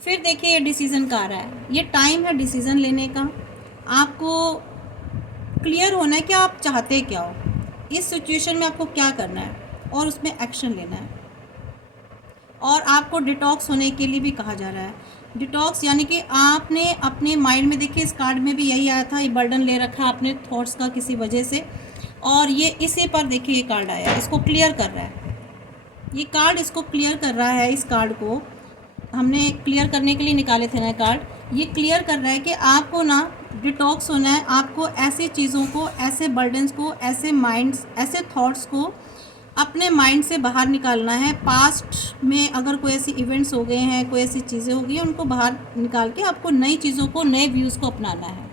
फिर देखिए ये डिसीज़न का आ रहा है, ये टाइम है डिसीज़न लेने का। आपको क्लियर होना है कि आप चाहते क्या हो, इस सिचुएशन में आपको क्या करना है और उसमें एक्शन लेना है। और आपको डिटॉक्स होने के लिए भी कहा जा रहा है। डिटॉक्स यानी कि आपने अपने माइंड में, देखिए इस कार्ड में भी यही आया था, ये बर्डन ले रखा है अपने थॉट्स का किसी वजह से, और ये इसी पर देखिए ये कार्ड आया, इसको क्लियर कर रहा है। ये कार्ड इसको क्लियर कर रहा है, इस कार्ड को हमने क्लियर करने के लिए निकाले थे ना कार्ड, ये क्लियर कर रहा है कि आपको ना डिटॉक्स होना है। आपको ऐसी चीज़ों को, ऐसे बर्डन्स को, ऐसे माइंड्स, ऐसे थॉट्स को अपने माइंड से बाहर निकालना है। पास्ट में अगर कोई ऐसी इवेंट्स हो गए हैं, कोई ऐसी चीज़ें हो गई हैं, उनको बाहर निकाल के आपको नई चीज़ों को, नए व्यूज़ को अपनाना है,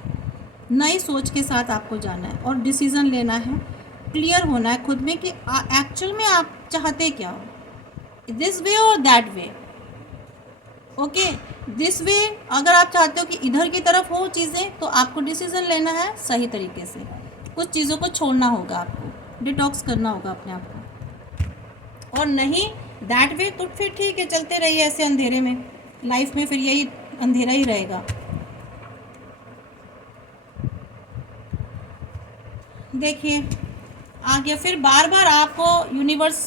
नई सोच के साथ आपको जाना है और डिसीज़न लेना है। क्लियर होना है खुद में कि एक्चुअल में आप चाहते क्या हो, दिस वे और that way. Okay, this way अगर आप चाहते हो कि इधर की तरफ हो चीज़ें, तो आपको डिसीज़न लेना है सही तरीके से, कुछ चीज़ों को छोड़ना होगा, आपको डिटॉक्स करना होगा अपने आप को। और नहीं दैट वे, तो फिर ठीक है, चलते रहिए ऐसे अंधेरे में, लाइफ में फिर यही अंधेरा ही रहेगा। देखिए आगे फिर बार बार आपको यूनिवर्स,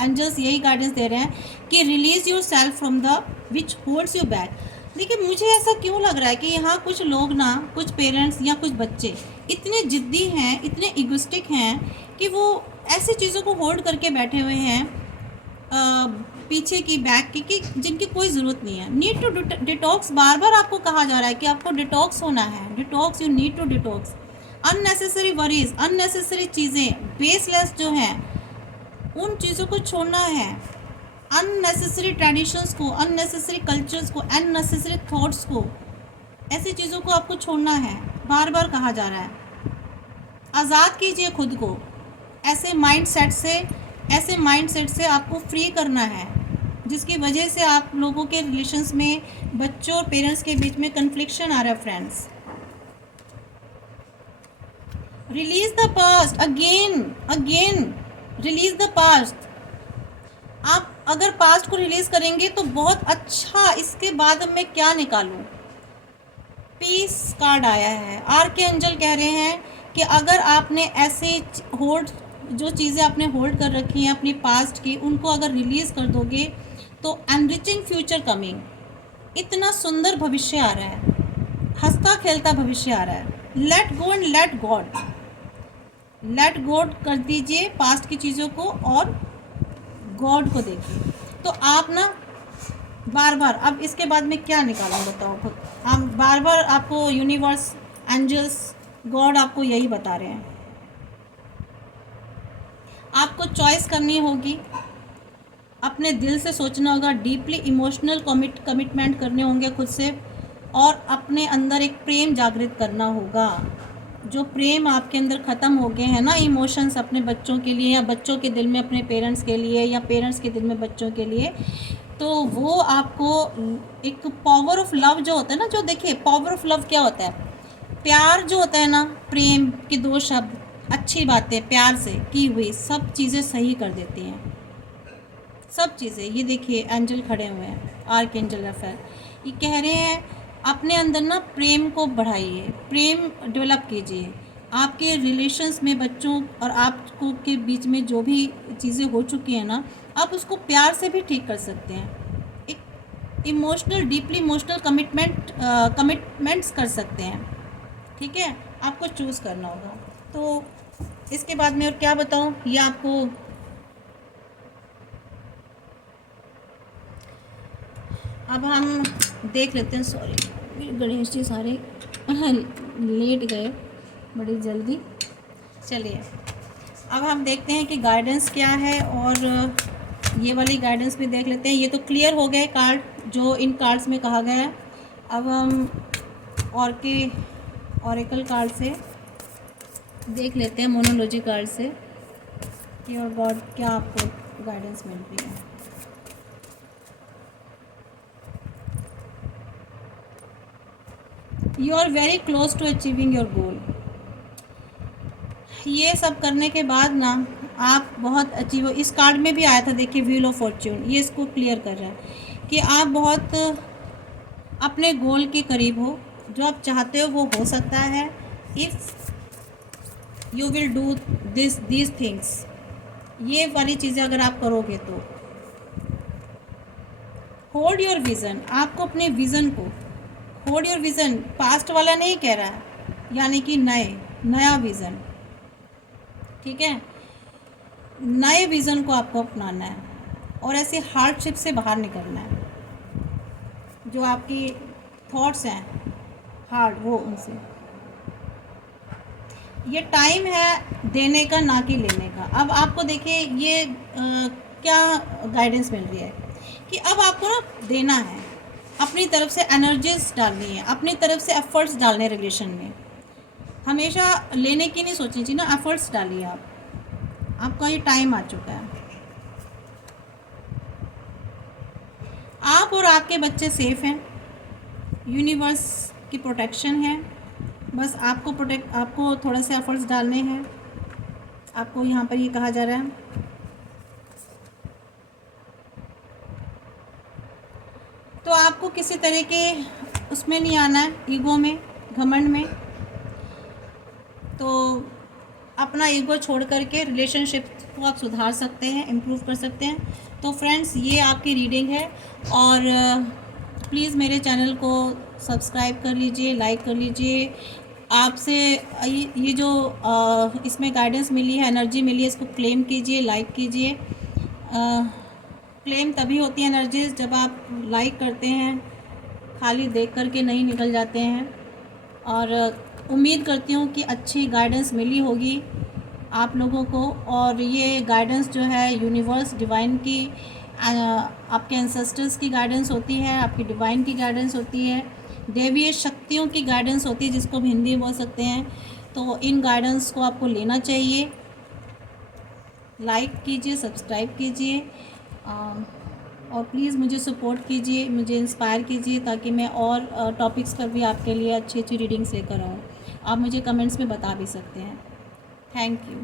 एंजल्स यही गाइडेंस दे रहे हैं कि release your self from the which holds you back. देखिए मुझे ऐसा क्यों लग रहा है कि यहाँ कुछ लोग ना, कुछ पेरेंट्स या कुछ बच्चे इतने ज़िद्दी हैं, इतने इगोस्टिक हैं कि वो ऐसी चीज़ों को होल्ड करके बैठे हुए हैं पीछे की, बैक की, कि जिनकी कोई ज़रूरत नहीं है। नीड टू डिटॉक्स, बार बार आपको कहा जा रहा है कि आपको डिटॉक्स होना है, detox, you need to detox. Unnecessary worries, unnecessary चीज़ें, बेसलेस जो हैं, उन चीज़ों को छोड़ना है। अननेसेसरी ट्रेडिशंस को, अननेसेसरी कल्चर्स को, अननेसेसरी थॉट्स को, ऐसी चीज़ों को आपको छोड़ना है, बार बार कहा जा रहा है। आज़ाद कीजिए खुद को, ऐसे माइंडसेट से आपको फ्री करना है, जिसकी वजह से आप लोगों के रिलेशंस में, बच्चों और पेरेंट्स के बीच में कन्फ्लिक्शन आ रहा है। Friends, release the past, again release the past. आप अगर पास्ट को रिलीज करेंगे तो बहुत अच्छा। इसके बाद मैं क्या निकालूं, पीस कार्ड आया है। आर्कएंजल कह रहे हैं कि अगर आपने ऐसे होल्ड जो चीज़ें आपने होल्ड कर रखी हैं अपनी पास्ट की, उनको अगर रिलीज़ कर दोगे तो एनरिचिंग फ्यूचर कमिंग, इतना सुंदर भविष्य आ रहा है, हंसता खेलता भविष्य आ रहा है। Let go and let God, let God कर दीजिए पास्ट की चीज़ों को और गॉड को देखिए। तो आप ना बार बार, अब इसके बाद में क्या निकालूं बताओ खुद, आप बार बार आपको यूनिवर्स, एंजल्स, गॉड आपको यही बता रहे हैं। आपको चॉइस करनी होगी, अपने दिल से सोचना होगा, डीपली इमोशनल कमिटमेंट करने होंगे खुद से, और अपने अंदर एक प्रेम जागृत करना होगा। जो प्रेम आपके अंदर ख़त्म हो गए हैं ना, इमोशंस अपने बच्चों के लिए, या बच्चों के दिल में अपने पेरेंट्स के लिए, या पेरेंट्स के दिल में बच्चों के लिए, तो वो आपको एक पावर ऑफ लव जो होता है ना, जो देखिए पावर ऑफ लव क्या होता है, प्यार जो होता है ना, प्रेम के दो शब्द, अच्छी बातें प्यार से की हुई सब चीज़ें सही कर देती हैं, सब चीज़ें। ये देखिए एंजल खड़े हुए हैं, आर्क एंजल रफेल, ये कह रहे हैं अपने अंदर ना प्रेम को बढ़ाइए, प्रेम डेवलप कीजिए। आपके रिलेशंस में बच्चों और आपको के बीच में जो भी चीज़ें हो चुकी हैं ना, आप उसको प्यार से भी ठीक कर सकते हैं। एक इमोशनल, डीपली इमोशनल कमिटमेंट्स कर सकते हैं। ठीक है, आपको चूज़ करना होगा। तो इसके बाद में और क्या बताऊँ, ये आपको अब हम देख लेते हैं। सॉरी गणेश जी सारे लेट गए बड़ी जल्दी। चलिए अब हम देखते हैं कि गाइडेंस क्या है, और ये वाली गाइडेंस भी देख लेते हैं। ये तो क्लियर हो गए कार्ड जो इन कार्ड्स में कहा गया है। अब हम ऑरेकल कार्ड से देख लेते हैं, मोनोलॉजी कार्ड से, कि और गॉड क्या आपको गाइडेंस मिल रही है। You are very close to achieving your goal. ये सब करने के बाद ना आप बहुत अचीव, इस कार्ड में भी आया था देखिए, व्हील ऑफ फॉर्च्यून, ये इसको क्लियर कर रहा है कि आप बहुत अपने गोल के करीब हो, जो आप चाहते हो वो हो सकता है, if you will do these things. ये वाली चीज़ें अगर आप करोगे तो होल्ड योर विज़न, आपको अपने विज़न को होल्ड योर विज़न, पास्ट वाला नहीं कह रहा है, यानी कि नया विज़न। ठीक है, नए विज़न को आपको अपनाना है और ऐसे हार्डशिप से बाहर निकलना है। जो आपकी थॉट्स हैं हार्ड, वो उनसे, ये टाइम है देने का ना कि लेने का। अब आपको देखिए ये क्या गाइडेंस मिल रही है कि अब आपको ना देना है, अपनी तरफ से एनर्जीज डालनी है, अपनी तरफ से एफर्ट्स डालने रिलेशन में। हमेशा लेने की नहीं सोचनी चाहिए ना, एफर्ट्स डालिए आप, आपका ये टाइम आ चुका है। आप और आपके बच्चे सेफ हैं, यूनिवर्स की प्रोटेक्शन है, बस आपको थोड़ा से एफर्ट्स डालने हैं। आपको यहाँ पर ये कहा जा रहा है तो आपको किसी तरह के उसमें नहीं आना है, ईगो में, घमंड में। तो अपना ईगो छोड़ करके रिलेशनशिप को आप सुधार सकते हैं, इम्प्रूव कर सकते हैं। तो फ्रेंड्स ये आपकी रीडिंग है, और प्लीज़ मेरे चैनल को सब्सक्राइब कर लीजिए, लाइक कर लीजिए। आपसे ये जो इसमें गाइडेंस मिली है, एनर्जी मिली है, इसको क्लेम कीजिए, लाइक कीजिए। क्लेम तभी होती है एनर्जीज जब आप लाइक करते हैं, खाली देख करके नहीं निकल जाते हैं। और उम्मीद करती हूँ कि अच्छी गाइडेंस मिली होगी आप लोगों को। और ये गाइडेंस जो है यूनिवर्स, डिवाइन की, आपके एंसेस्टर्स की गाइडेंस होती है, आपकी डिवाइन की गाइडेंस होती है, देवीय शक्तियों की गाइडेंस होती है, जिसको हम हिंदी बोल सकते हैं। तो इन गाइडेंस को आपको लेना चाहिए। लाइक कीजिए, सब्सक्राइब कीजिए, और प्लीज़ मुझे सपोर्ट कीजिए, मुझे इंस्पायर कीजिए, ताकि मैं और टॉपिक्स पर भी आपके लिए अच्छी अच्छी रीडिंग्स लेकर आऊँ। आप मुझे कमेंट्स में बता भी सकते हैं। Thank you.